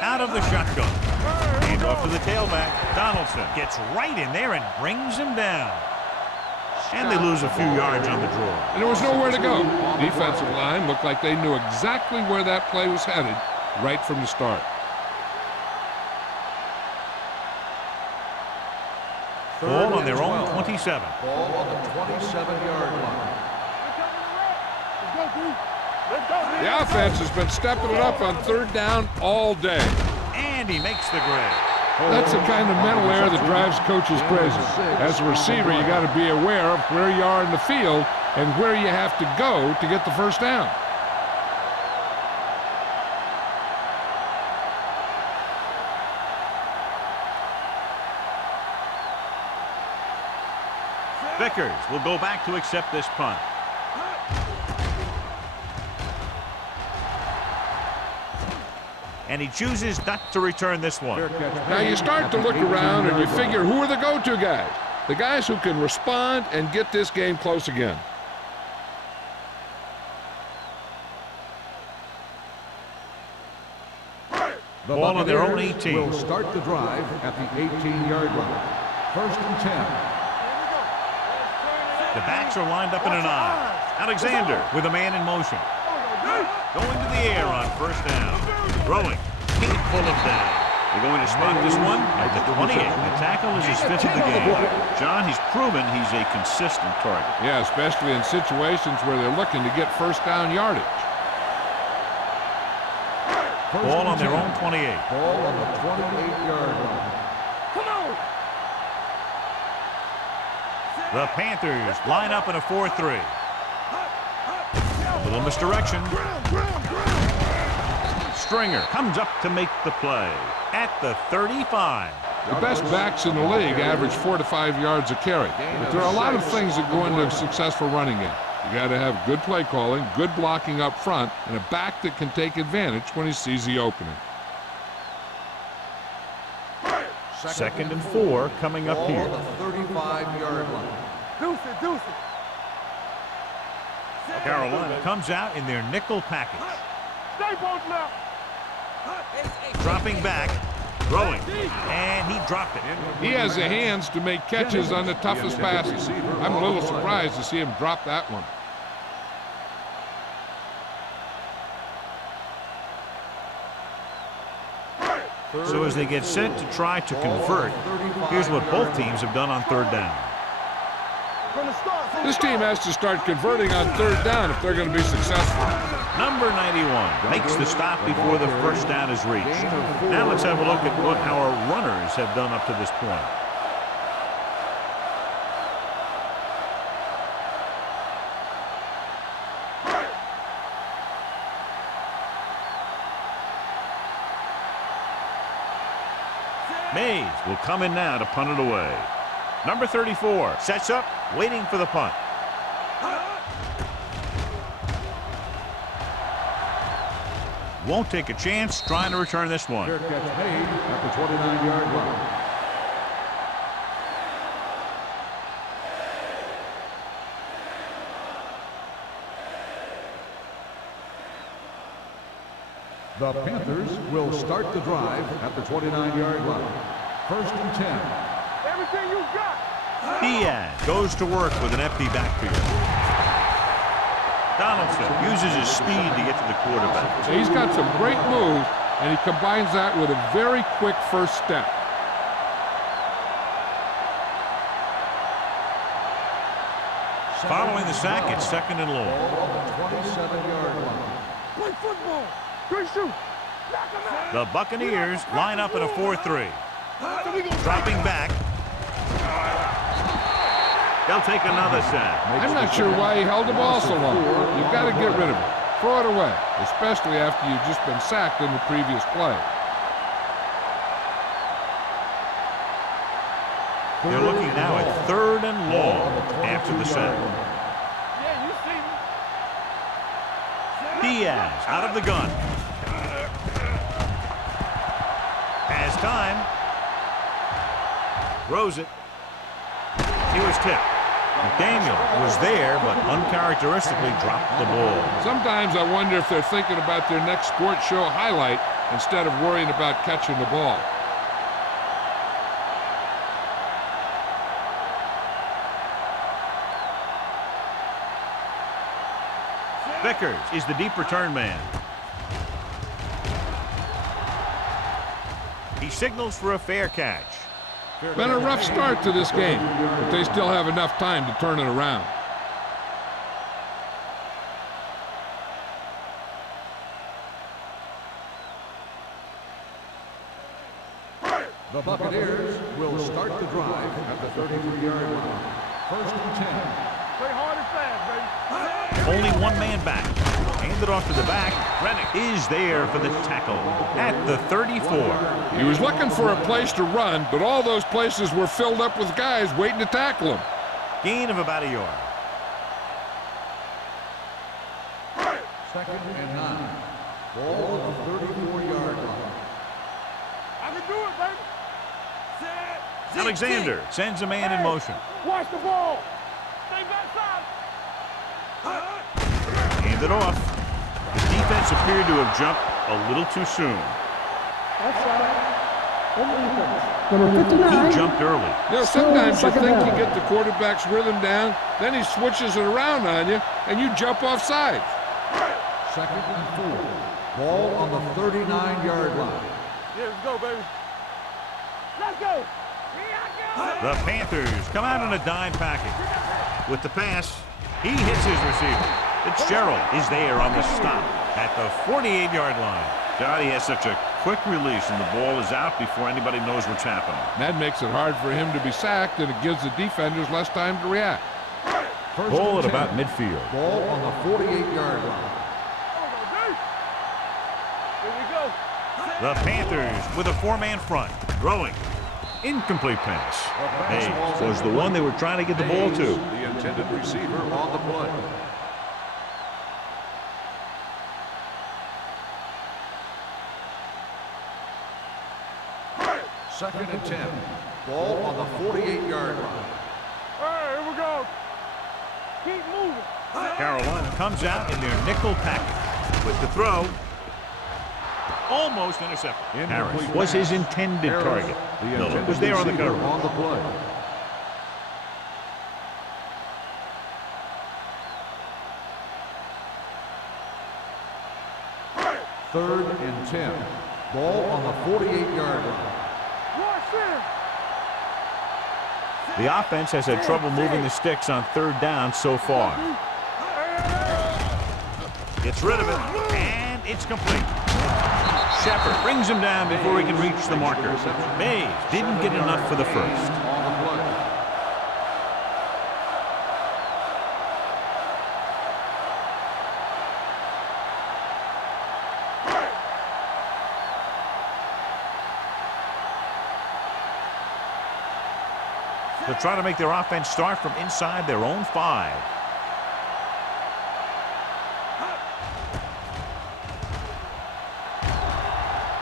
Out of the shotgun. Hand off to the tailback. Donaldson gets right in there and brings him down. And they lose a few yards on the draw. And there was nowhere to go. Defensive line looked like they knew exactly where that play was headed right from the start. Ball on their own 27. Ball on the 27-yard line. The offense has been stepping it up on third down all day. And he makes the grab. That's the kind of mental error that drives coaches crazy. As a receiver, you got to be aware of where you are in the field and where you have to go to get the first down. Vickers will go back to accept this punt. And he chooses not to return this one. Now you start to look around and you figure, who are the go-to guys? The guys who can respond and get this game close again. The Ball on their own Buccaneers 18. will start the drive at the 18-yard line. First and 10. The backs are lined up in an I. Alexander with a man in motion. Going to the air on first down. Throwing. Can't pull him down. They're going to spot this one at the 28. The tackle is his fifth of the game. John, he's proven he's a consistent target. Yeah, especially in situations where they're looking to get first down yardage. Ball on their own 28. Ball on the 28-yard line. Come on. The Panthers line up in a 4-3. A little misdirection. Stringer comes up to make the play at the 35. The best backs in the league average 4 to 5 yards a carry. But there are a lot of things that go into a successful running game. You got to have good play calling, good blocking up front, and a back that can take advantage when he sees the opening. Second and 4 coming up here. Ball on the 35-yard line. Deuce it. Carolina comes out in their nickel package. Stay both left. Dropping back, throwing, and he dropped it. He has the hands to make catches on the toughest passes. I'm a little surprised to see him drop that one. So as they get set to try to convert, here's what both teams have done on third down. This team has to start converting on third down if they're going to be successful. Number 91 makes the stop before the first down is reached. Now let's have a look at what our runners have done up to this point. Mays will come in now to punt it away. Number 34 sets up, waiting for the punt. Won't take a chance trying to return this one. Fair catch made at the 29-yard line. The Panthers will start the drive at the 29-yard line. First and 10. Everything you got. Diaz goes to work with an empty backfield. Donaldson uses his speed to get to the quarterback. So he's got some great moves, and he combines that with a very quick first step. Following the sack, it's second and long. Ball on the 27-yard line. Play football. Good shoot. Knock him out. The Buccaneers line up in a 4-3. Dropping back. They'll take another sack. I'm not sure why he held the ball so long. You've got to get rid of it. Throw it away, especially after you've just been sacked in the previous play. They're looking now at 3rd and long after the sack. Yeah, you see me. Diaz out of the gun. Has time. Throws it. He was tipped. McDaniel was there, but uncharacteristically dropped the ball. Sometimes I wonder if they're thinking about their next sports show highlight instead of worrying about catching the ball. Vickers is the deep return man. He signals for a fair catch. Been a rough start to this game, but they still have enough time to turn it around. The Buccaneers will start the drive at the 33-yard line. 1st and 10. Play hard and fast, baby. Only one man back. Handed off to the back. Rennick is there for the tackle at the 34. He was looking for a place to run, but all those places were filled up with guys waiting to tackle him. Gain of about a yard. 2nd and 9. Ball on the 34-yard line. I can do it, baby. Alexander sends a man in motion. Watch the ball. Stay backside. Handed off. The defense appeared to have jumped a little too soon. Offside. On the defense. Number He 59. jumped early. You know, sometimes you Second think down. you get the quarterback's rhythm down, then he switches it around on you, and you jump off sides. 2nd and 4. Ball on the 39-yard line. Yeah, let's go, baby. Let's go. The Panthers come out in a dime package. With the pass, he hits his receiver. Fitzgerald is there on the stop at the 48-yard line. God, he has such a quick release, and the ball is out before anybody knows what's happening. That makes it hard for him to be sacked, and it gives the defenders less time to react. Ball at about midfield. Ball on the 48-yard line. Here we go. The Panthers with a 4-man front. Throwing. Incomplete pass. Hayes was the one they were trying to get the ball to. The intended receiver on the play. Second and 10. Ball on the 48-yard line. Hey, here we go. Keep moving. Carolina comes out in their nickel package with the throw. Almost intercepted. Harris was his intended target. Miller was there on the cover. On the play. Third and 10. Ball on the 48-yard line. Watch him. The offense has had trouble moving the sticks on 3rd down so far. Gets rid of it, and it's complete. Shepard brings him down before he can reach the marker. Mays didn't get enough for the first. On the play. They're trying to make their offense start from inside their own 5.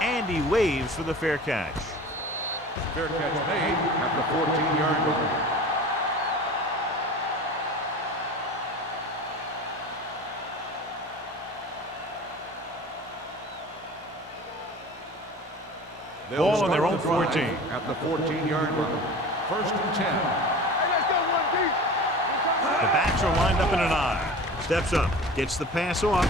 And he waves for the fair catch. Fair catch made at the 14-yard line. Ball on their own Start the 14. drive at the 14-yard line. 1st and 10. Hey, let's go one deep. The backs are lined up in an I. Steps up, gets the pass off,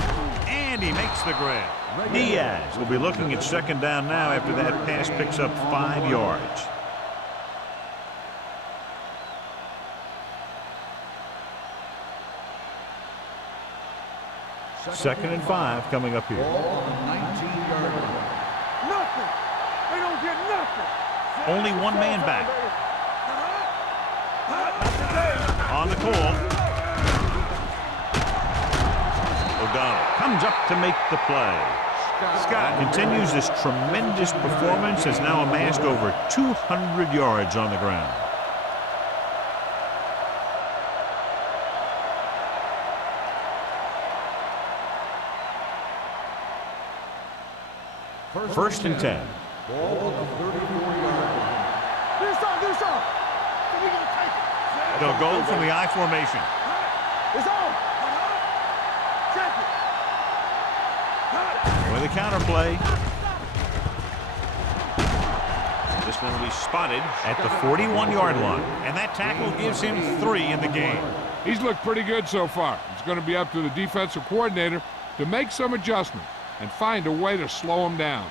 and he makes the grab. Diaz will be looking at 2nd down now after that pass picks up 5 yards. Second and 5 coming up here. Ball on the 19-yard line. Nothing. They don't get nothing. Only one man back. On the call. O'Donnell comes up to make the play. Scott continues this tremendous performance, has now amassed over 200 yards on the ground. First and 10. Ball at the 34-yard line. Do something. We gonna take it. They'll go from the I formation. It's on. Check it. With a counter play. This one will be spotted at the 41-yard line. And that tackle gives him 3 in the game. He's looked pretty good so far. It's going to be up to the defensive coordinator to make some adjustments and find a way to slow him down.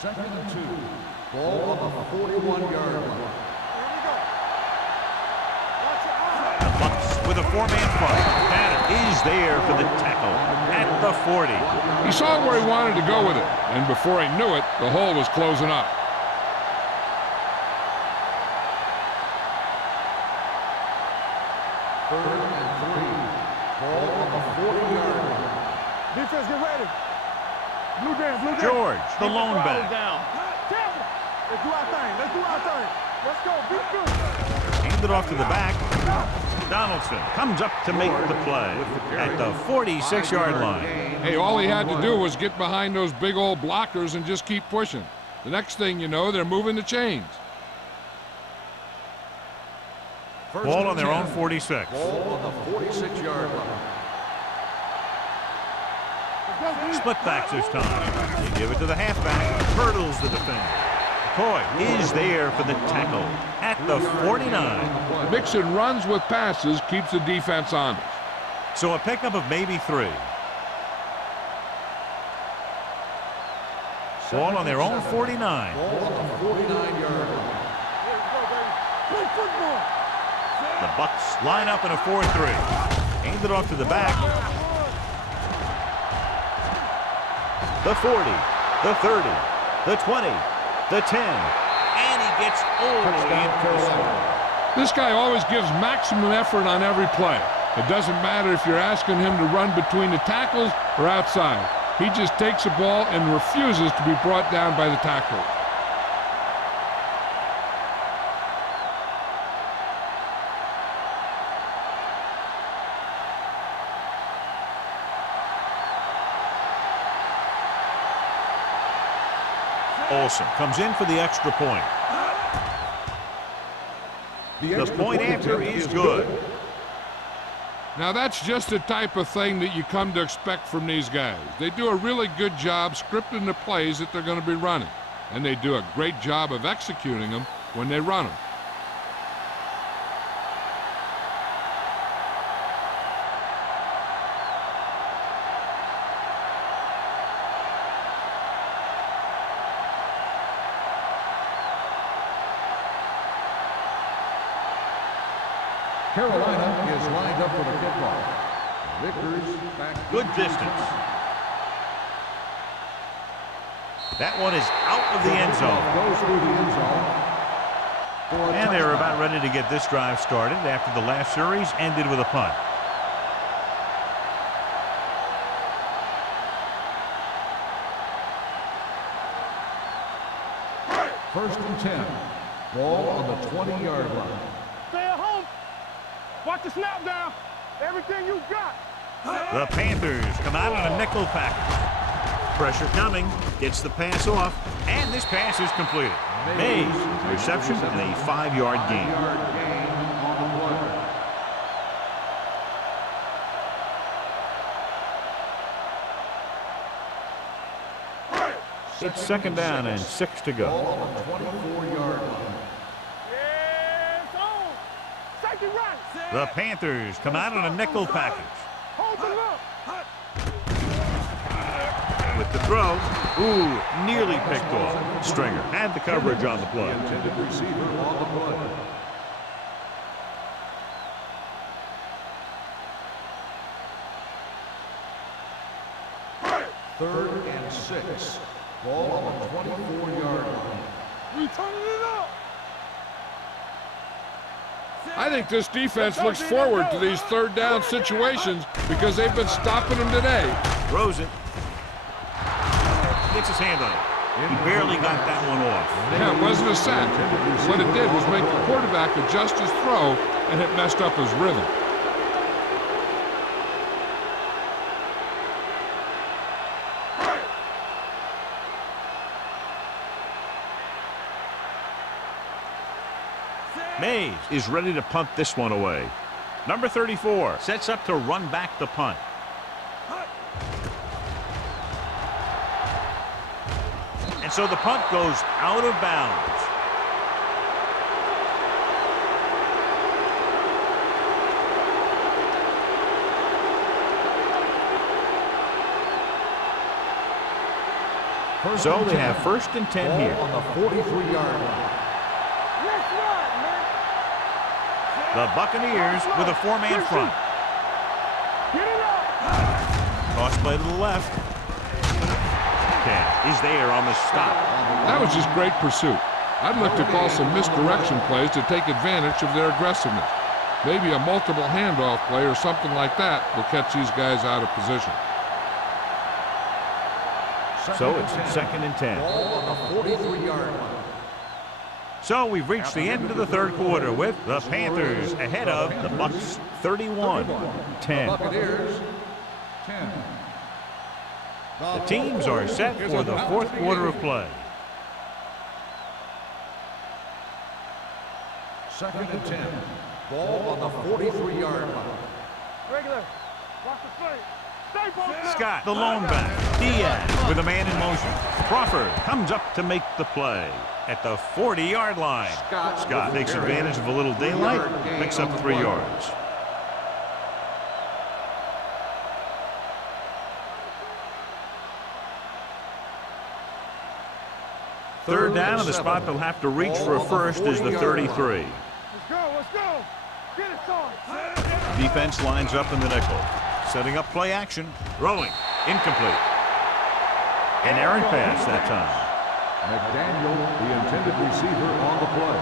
Second and 2. Ball on the 41-yard line. The Bucs with a 4-man front. That is there for the tackle at the 40. He saw where he wanted to go with it, and before he knew it, the hole was closing up. Third and 3. Ball on the 40-yard line. Defense, get ready. Blue jam. George, the lone back. Let's do our thing. Let's go. Be good. Hand it off to the back. Donaldson comes up to make the play at the 46-yard line. Hey, all he had to do was get behind those big old blockers and just keep pushing. The next thing you know, they're moving the chains. Ball on their own 46. Ball on the 46-yard line. Split backs this time. They give it to the halfback. Hurdles the defender. McCoy is there for the tackle at the 49. Mixing runs with passes keeps the defense honest. So a pickup of maybe 3. Ball on their own 49. Ball on the 49-yard line. Play football. The Bucs line up in a 4-3. Hand it off to the back. The 40, the 30, the 20, the 10, and he gets over the This guy always gives maximum effort on every play. It doesn't matter if you're asking him to run between the tackles or outside. He just takes the ball and refuses to be brought down by the tackler. Olsen comes in for the extra point. The point after is good. Now that's just the type of thing that you come to expect from these guys. They do a really good job scripting the plays that they're going to be running, and they do a great job of executing them when they run them. Carolina is lined up for the kickoff. Vickers back. Good distance. That one is out of the end zone. Goes through the end zone. And they're about ready to get this drive started after the last series ended with a punt. First and 10. Ball on the 20-yard line. Stay at home. Watch the snap down. Everything you got. The Panthers come out on a nickel package. Pressure coming. Gets the pass off. And this pass is completed. Mays, reception and a 5-yard gain. 5-yard gain on the play. It's second down and 6 to go. Ball on the 24-yard line. Yeah, it's on. Safety right. The Panthers come out on a nickel package. Hold the look. With the throw, nearly picked off. Stringer had the coverage on the play. Intended receiver on the play. Third and 6. Ball on the 24-yard line. We turning it up. I think this defense looks forward to these third down situations because they've been stopping them today. Throws it. Gets his hand on it. He barely got that one off. Yeah, it wasn't a sack. What it did was make the quarterback adjust his throw, and it messed up his rhythm. Mays is ready to punt this one away. Number 34 sets up to run back the punt. And so the punt goes out of bounds. So they have 1st and 10 here. On the 43-yard line. The Buccaneers with a 4-man front. Toss play to the left. Ken is there on the stop. That was just great pursuit. I'd look to call some misdirection plays to take advantage of their aggressiveness. Maybe a multiple handoff play or something like that will catch these guys out of position. So it's 2nd and 10. Ball on the 43-yard line. So we've reached the end of the 3rd quarter with the Panthers ahead of the Bucs 31-10. Buccaneers 10. The teams are set for the 4th quarter of play. 2nd and 10. Ball on the 43-yard line. Regular. Watch the play. Stay focused. Scott, the lone back. Diaz with a man in motion. Crawford comes up to make the play at the 40-yard line. Scott takes advantage of a little daylight, picks up 3 yards. Third down, and the spot they'll have to reach for a first is the 33. Let's go. Let's go. Get it on. Defense lines up in the nickel. Setting up play action. Throwing. Incomplete. An errant pass that time. McDaniel, the intended receiver, on the play.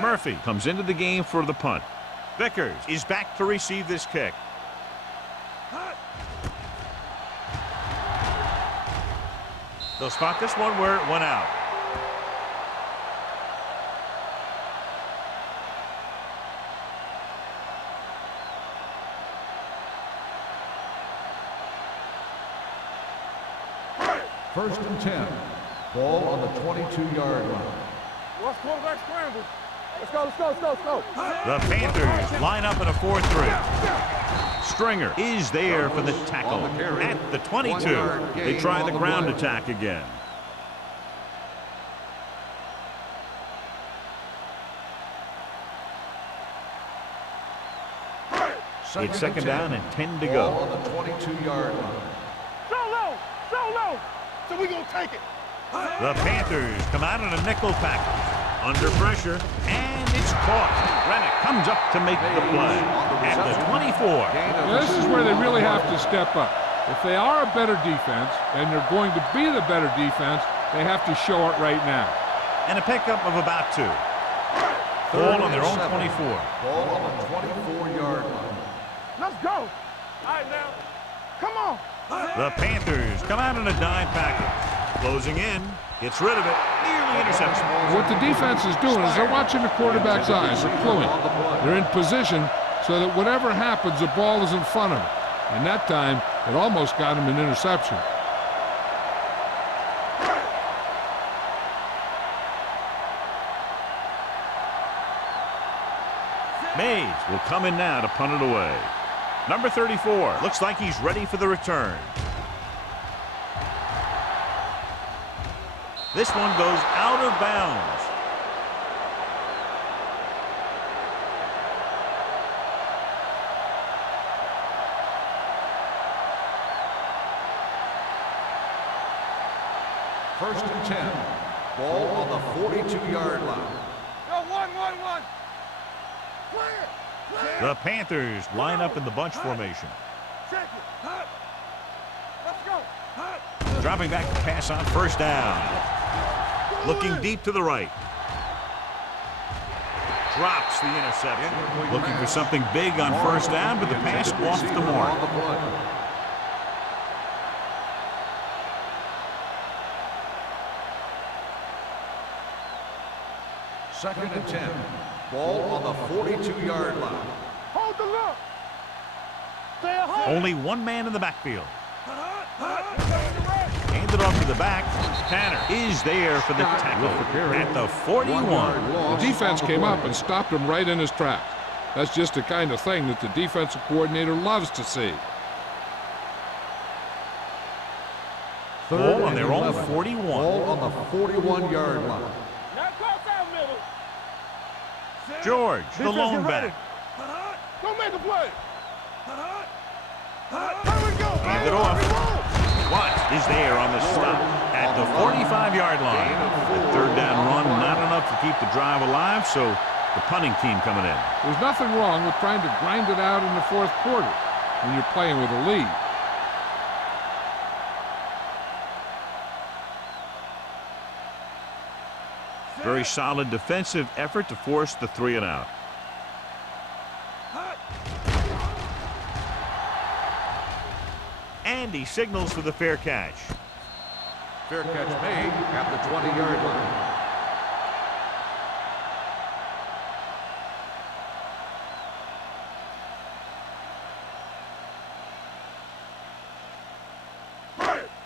Murphy comes into the game for the punt. Vickers is back to receive this kick. They'll spot this one where it went out. First and 10. Ball on the 22-yard line. Watch quarterback scramble. Let's go. Let's go. Let's go. Let's go. The Panthers line up in a 4-3. Stringer is there for the tackle at the 22. They try the ground attack again. It's 2nd down and 10 to go. Ball on the 22-yard line. So low. So low. So we gonna take it. The Panthers come out in a nickel package. Under pressure, and it's caught. Rennick comes up to make the play at the 24. Now, this is where they really have to step up. If they are a better defense, and they're going to be the better defense, they have to show it right now. And a pickup of about 2. Ball on their own 24. Ball on the 24-yard line. Let's go. All right, now. Come on. The Panthers come out in a dime package. Closing in. Gets rid of it. Nearly interception. What the defense is doing is they're watching the quarterback's eyes. They're cluing. They're in position so that whatever happens, the ball is in front of them. And that time, it almost got him an interception. Mays will come in now to punt it away. Number 34 looks like he's ready for the return. This one goes out of bounds. First and 10. Ball on the 42-yard line. Go 1-1-1. Clear. The Panthers line up in the bunch formation. Check it. Let's go. Dropping back to pass on first down. Looking deep to the right. Drops the interception. Looking for something big on first down, but the pass off the mark. Second and 10. Ball on the 42-yard line. Hold the look. Stay at home. Only one man in the backfield. Handed off to the back. Tanner is there for the tackle at the 41. The defense came up and stopped him right in his tracks. That's just the kind of thing that the defensive coordinator loves to see. Ball on their own 41. Ball on the 41-yard line. Now cross out middle. George, the lone back. Don't make a play. Here we go. Handed off. Watt is there on the stop at the 45-yard line. The third down run, not enough to keep the drive alive, so the punting team coming in. There's nothing wrong with trying to grind it out in the fourth quarter when you're playing with a lead. Very solid defensive effort to force the 3 and out. And he signals for the fair catch. Fair catch made at the 20-yard line.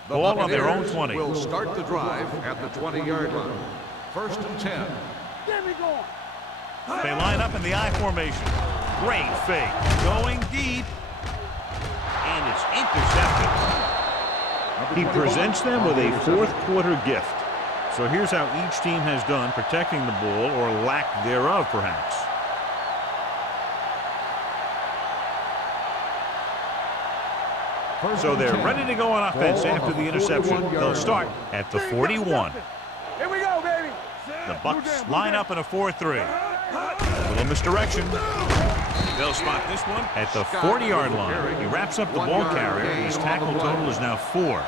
The Ball on their own 20. Will start the drive at the 20-yard line. First and 10. Get me going. They line up in the I formation. Great fake. Going deep. And it's intercepted. He presents them with a fourth quarter gift. So here's how each team has done protecting the ball, or lack thereof, perhaps. So they're ready to go on offense after the interception. They'll start at the 41. Here we go, baby. The Bucks line up in a 4-3. A little misdirection. They'll spot this one at the 40-yard line. He wraps up the ball carrier, and his tackle total is now 4.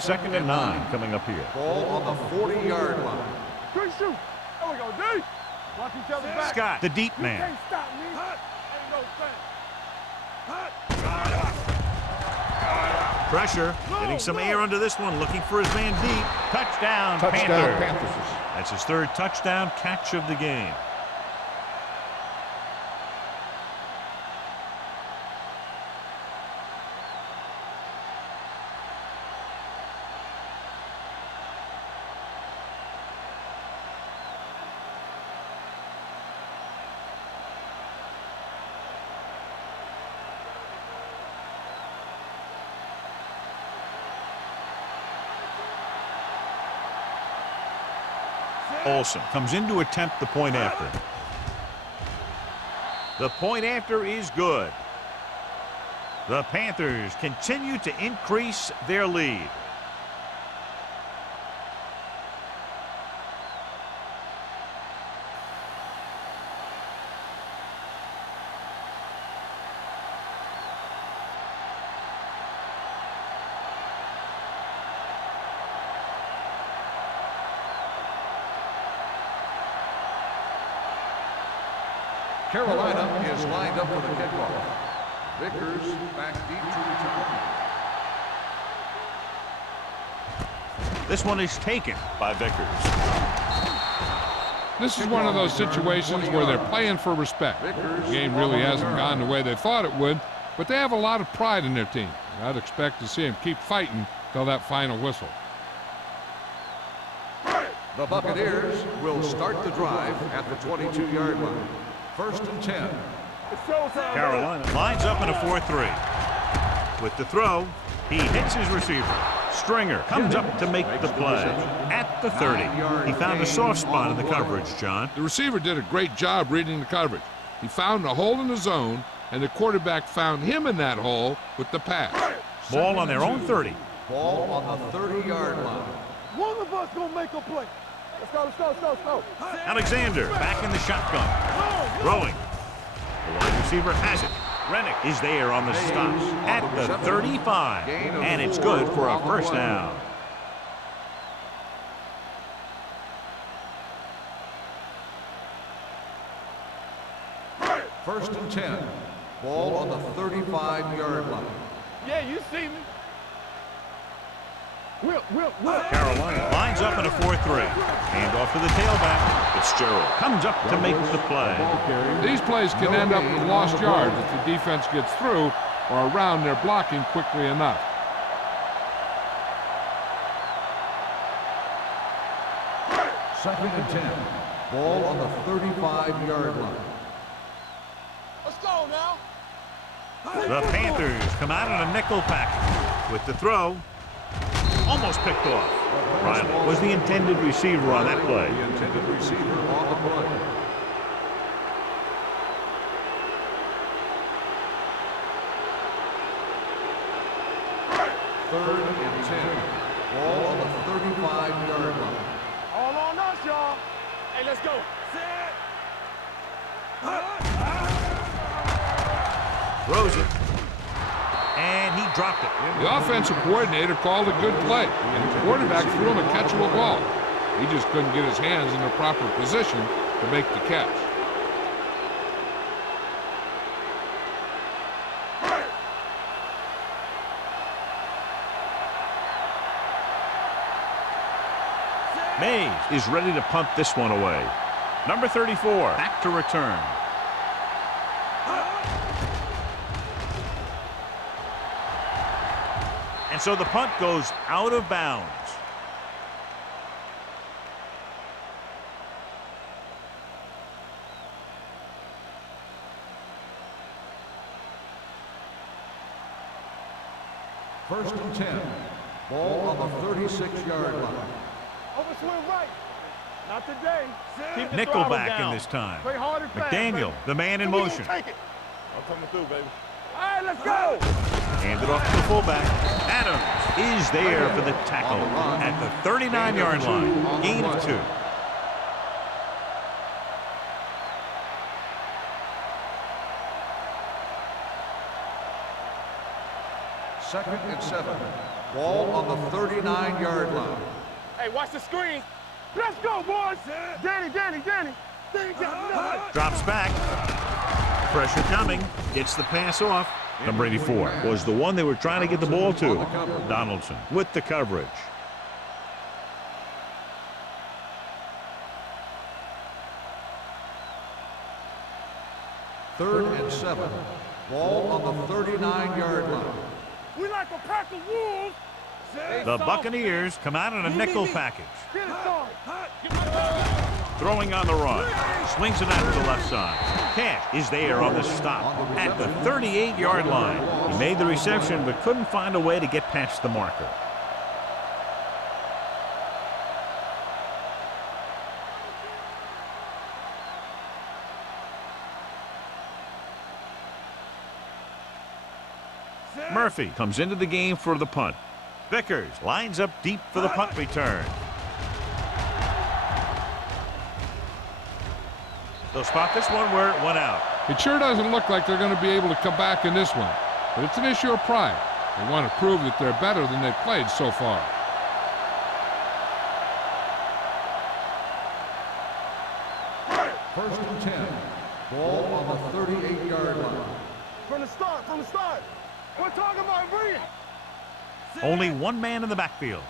Second and 9 coming up here. Ball on the 40-yard line. Good shoot. There we go, D. Watch each other back. Scott, the deep You man. can't stop me. Ain't no thing. Pressure, getting some air under this one, looking for his man deep. Touchdown, Panthers. That's his third touchdown catch of the game. Olsen comes in to attempt the point after. The point after is good. The Panthers continue to increase their lead. Carolina is lined up for the kickoff. Vickers back deep to return. This one is taken by Vickers. This is one of those situations where they're playing for respect. The game really hasn't gone the way they thought it would, but they have a lot of pride in their team. I'd expect to see them keep fighting till that final whistle. The Buccaneers will start the drive at the 22-yard line. First and 10. Carolina lines up in a 4-3. With the throw, he hits his receiver. Stringer comes up to make the play. At the 30, he found a soft spot in the coverage, John. The receiver did a great job reading the coverage. He found a hole in the zone, and the quarterback found him in that hole with the pass. Ball on their own 30. Ball on the 30-yard line. One of us gonna make a play. Let's go, let's go, let's go, let's go. Alexander back in the shotgun. Throwing. The wide receiver has it. Rennick is there on the stop at the 35. And it's good for a first down. First and 10. Ball on the 35-yard line. Yeah, you see me. Will. Carolina lines up in a 4-3. Hand off to the tailback. Fitzgerald comes up to make the play. These plays can end up with lost yards if the defense gets through or around their blocking quickly enough. Second and 10. Ball on the 35-yard line. Let's go now. The Panthers come out in a nickel package with the throw. Almost picked off. Riley was the intended receiver on that play. The intended receiver on the play. Third and 10. Ball on the 35-yard line. All on us, y'all. Hey, let's go. Throws it. And he dropped it. The offensive coordinator called a good play, and the quarterback threw him a catchable ball. He just couldn't get his hands in the proper position to make the catch. Mays is ready to punt this one away. Number 34 back to return. And so the punt goes out of bounds. First and 10. Ball on the 36-yard line. Overswing right. Not today. Keep the Nickel throttle back down. in this time. Play hard and fast, McDaniel, baby. the man in We gonna motion. Take it. I'm coming through, baby. All right, let's go. Handed off to the fullback. Adams is there for the tackle at the 39-yard line. Gain of 2. Second and 7. Ball on the 39-yard line. Hey, watch the screen. Let's go, boys. Danny. Drops back. Pressure coming. Gets the pass off. Number 84 was the one they were trying to get the ball to. Donaldson with the coverage. Third and 7. Ball on the 39-yard line. We like a pack of wolves. The Buccaneers come out in a nickel package. Get it started. Throwing on the run. Swings it out to the left side. Cash is there on the stop at the 38-yard line. He made the reception but couldn't find a way to get past the marker. Murphy comes into the game for the punt. Vickers lines up deep for the punt return. They'll spot this one where it went out. It sure doesn't look like they're going to be able to come back in this one, but it's an issue of pride. They want to prove that they're better than they've played so far. First and 10. Ball on the 38-yard line. From the start. We're talking about Reed. Only one man in the backfield.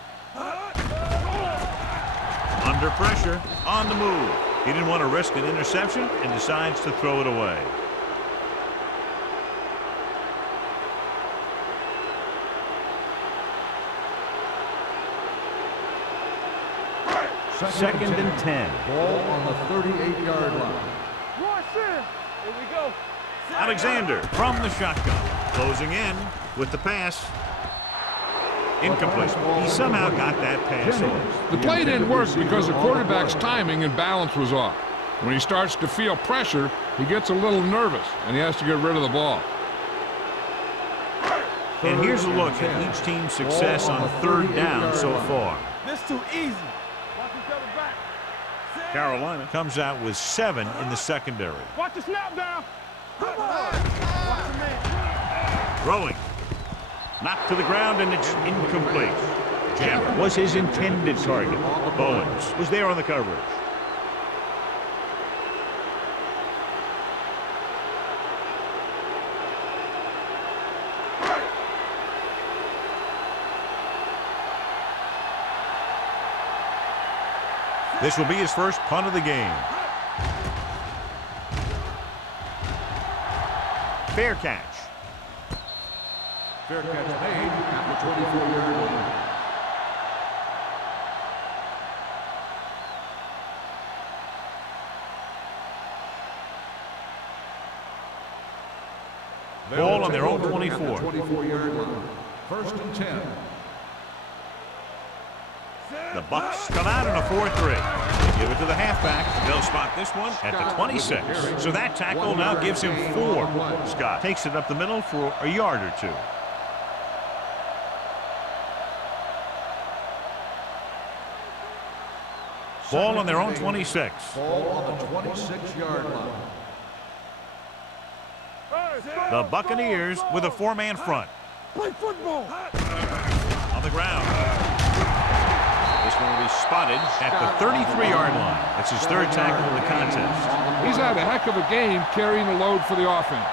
Under pressure, on the move. He didn't want to risk an interception and decides to throw it away. Second and 10. Ball on the 38-yard line. Rush in. Here we go. Alexander from the shotgun. Closing in with the pass. Incomplete. He somehow got that pass off. The play didn't work because the quarterback's timing and balance was off. When he starts to feel pressure, he gets a little nervous, and he has to get rid of the ball. And here's a look at each team's success on third down so far. This too easy. Watch each other back. Carolina comes out with 7 in the secondary. Watch the snap down. Come on. Watch the man. Throwing. Knocked to the ground, and it's incomplete. Jam was his intended target. Bowens was there on the coverage. This will be his first punt of the game. Fair catch. Fair catch made at the 24-yard line. Ball on their own 24. 24-yard line. First and 10. The Bucks come out in a 4-3. Give it to the halfback. They'll spot this one at the 26. So that tackle now gives him 4. Scott takes it up the middle for a yard or 2. Ball on their own 26. Ball on the 26-yard line. The Buccaneers with a 4-man front. Play football. On the ground. This one will be spotted at the 33-yard line. That's his 3rd tackle of the contest. He's had a heck of a game carrying the load for the offense,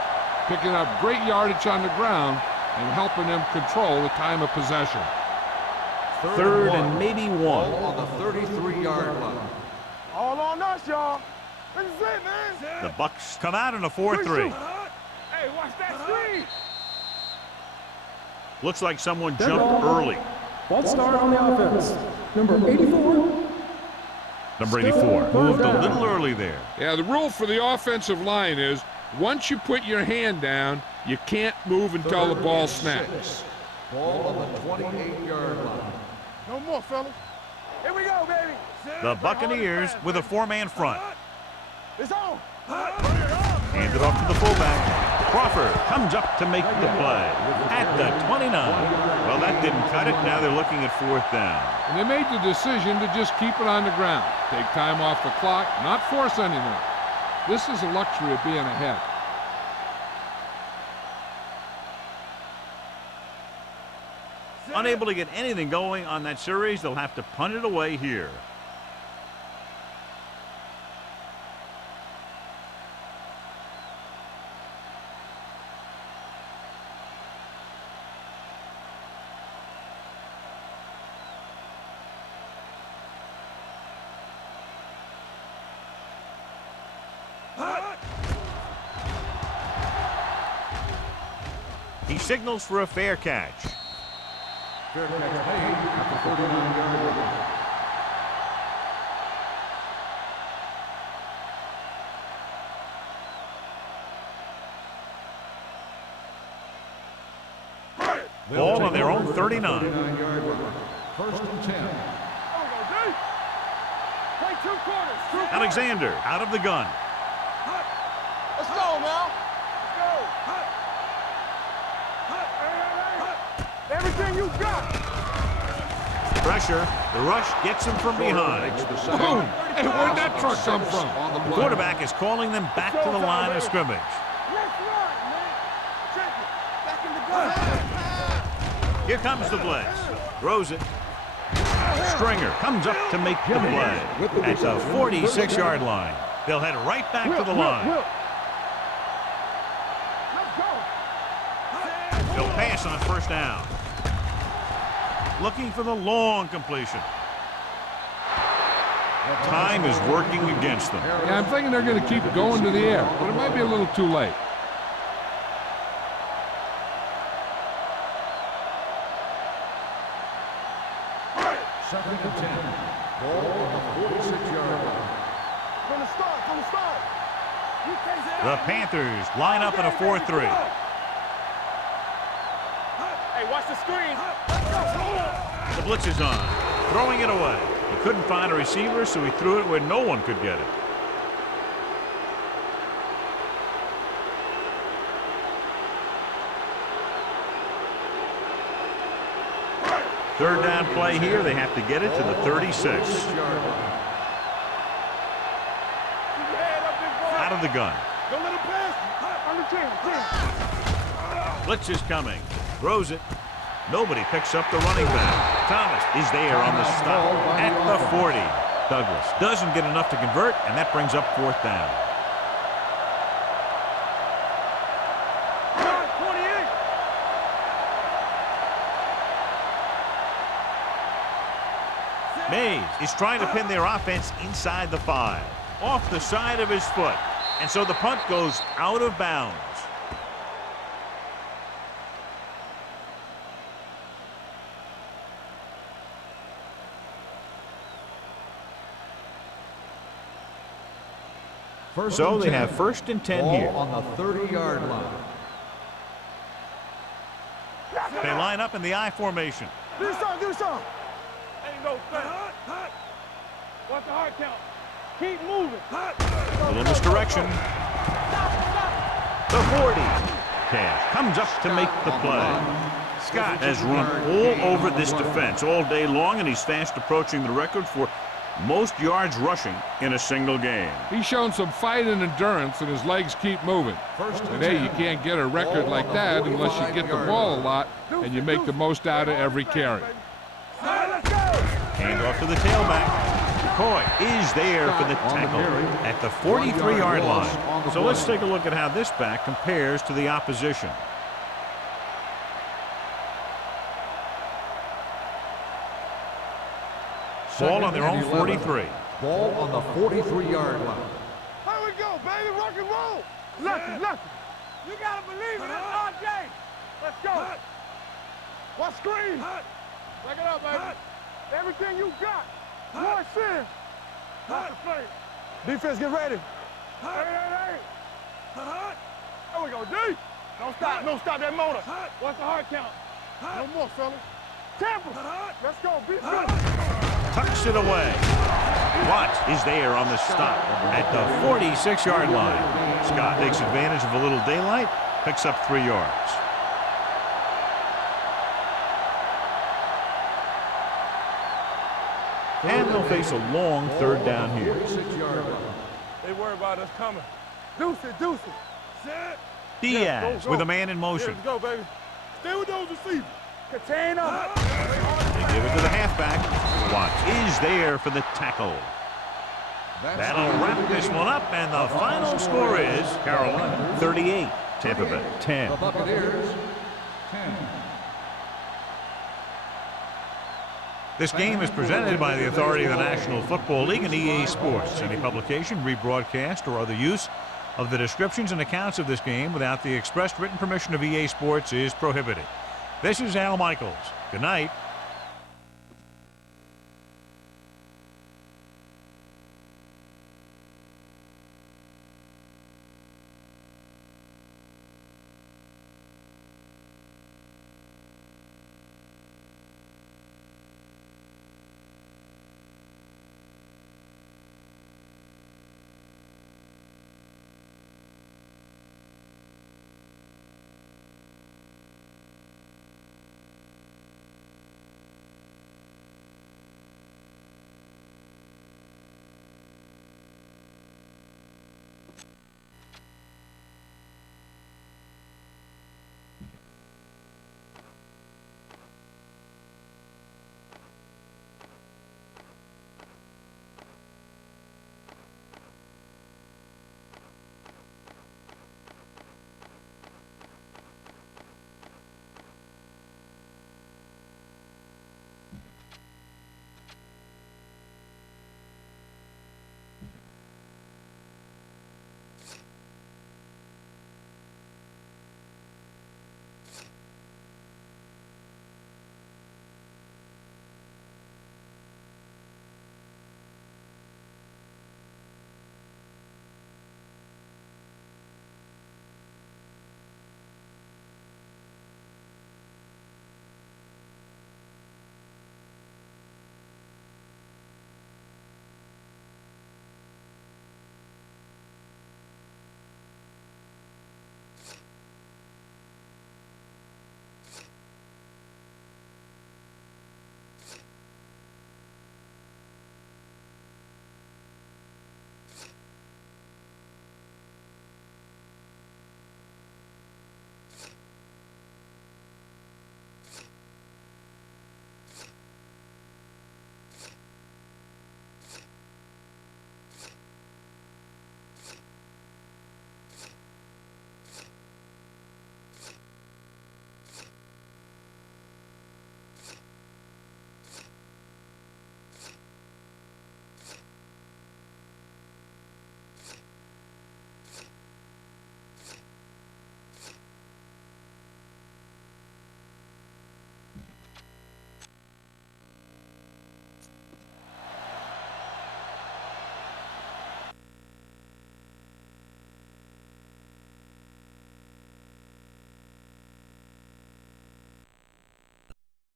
picking up great yardage on the ground and helping them control the time of possession. 3rd and maybe 1. Ball on the 33-yard line. All on us, y'all. This is it, man. The Bucks come out in a 4-3. Hey, watch that screen. Looks like someone Dead jumped ball. early. False start on the offense. Number 84. Number 84 moved a little early there. Yeah, the rule for the offensive line is once you put your hand down, you can't move until the ball snaps. Ball on the 28-yard line. No more, fellas. Here we go, baby. The Buccaneers with a 4-man front. It's on. Handed off to the fullback. Crawford comes up to make the play at the 29. Well, that didn't cut it. Now they're looking at 4th down. And they made the decision to just keep it on the ground, take time off the clock, not force anything. This is the luxury of being ahead. Unable to get anything going on that series, they'll have to punt it away here. He signals for a fair catch. Fair catch made at the 39-yard line. Ball on their own 39. 39-yard line. First and 10. Play 2 quarters. Alexander out of the gun. Let's go now. Let's go. Everything you got. Pressure. The rush gets him from behind. Boom! Hey, where'd that truck come from? The quarterback is calling them back to the line of scrimmage. Let's run, man. Check it. Back in the gun. Here comes the blitz. Throws it. Stringer comes up to make the play at the 46-yard line. They'll head right back to the line. Let's go. They'll pass on 1st down. Looking for the long completion. Time is working against them. Yeah, I'm thinking they're going to keep going to the air, but it might be a little too late. Second and 10. Ball on the 46-yard line. From the start. You can't say The Panthers line up in a 4-3. Hey, watch the screen. The blitz is on. Throwing it away. He couldn't find a receiver, so he threw it where no one could get it. Third down play here. They have to get it to the 36. Out of the gun. Don't let him pass. Under 10. Blitz is coming. Throws it. Nobody picks up the running back. Thomas is there on the stop at the 40. Douglas doesn't get enough to convert, and that brings up fourth down. Mays is trying to pin their offense inside the 5. Off the side of his foot. And so the punt goes out of bounds. So they have first and 10 here. On the 30-yard line. They line up in the I formation. Do something. Ain't no thing. What's the hard count? Keep moving. A little misdirection. The 40. Cash comes up to make the play. Scott has run all over this defense all day long, and he's fast approaching the record for most yards rushing in a single game. He's shown some fight and endurance, and his legs keep moving. And hey, you can't get a record like that unless you get the ball a lot and you make the most out of every carry. Hand off to the tailback. McCoy is there for the tackle at the 43-yard line. So let's take a look at how this back compares to the opposition. Ball on their own 43. Ball on the 43-yard line. Here we go, baby. Rock and roll. Lucky. You gotta believe in it, RJ. Let's go. Watch screen. Back it up, baby. Everything you got. One sin. Watch the play. Defense, get ready. Hey. There we go, D. Don't stop that motor. What's the hard count? No more, fellas. Tampa. Let's go. Beat Tucks it away. Watts is there on the stop at the 46-yard line. Scott takes advantage of a little daylight, picks up 3 yards. And they'll face a long third down here. They worry about us coming. Deuce it. Set. Diaz Go. with a man in motion. Let's go, baby. Stay with those receivers. Contain them. They give it to the halfback. Watts is there for the tackle. That'll wrap this one up, and the final score is Carolina 38, Tampa Bay 10. The Buccaneers 10. This game is presented by the authority of the National Football League and EA Sports. Any publication, rebroadcast, or other use of the descriptions and accounts of this game without the expressed written permission of EA Sports is prohibited. This is Al Michaels. Good night.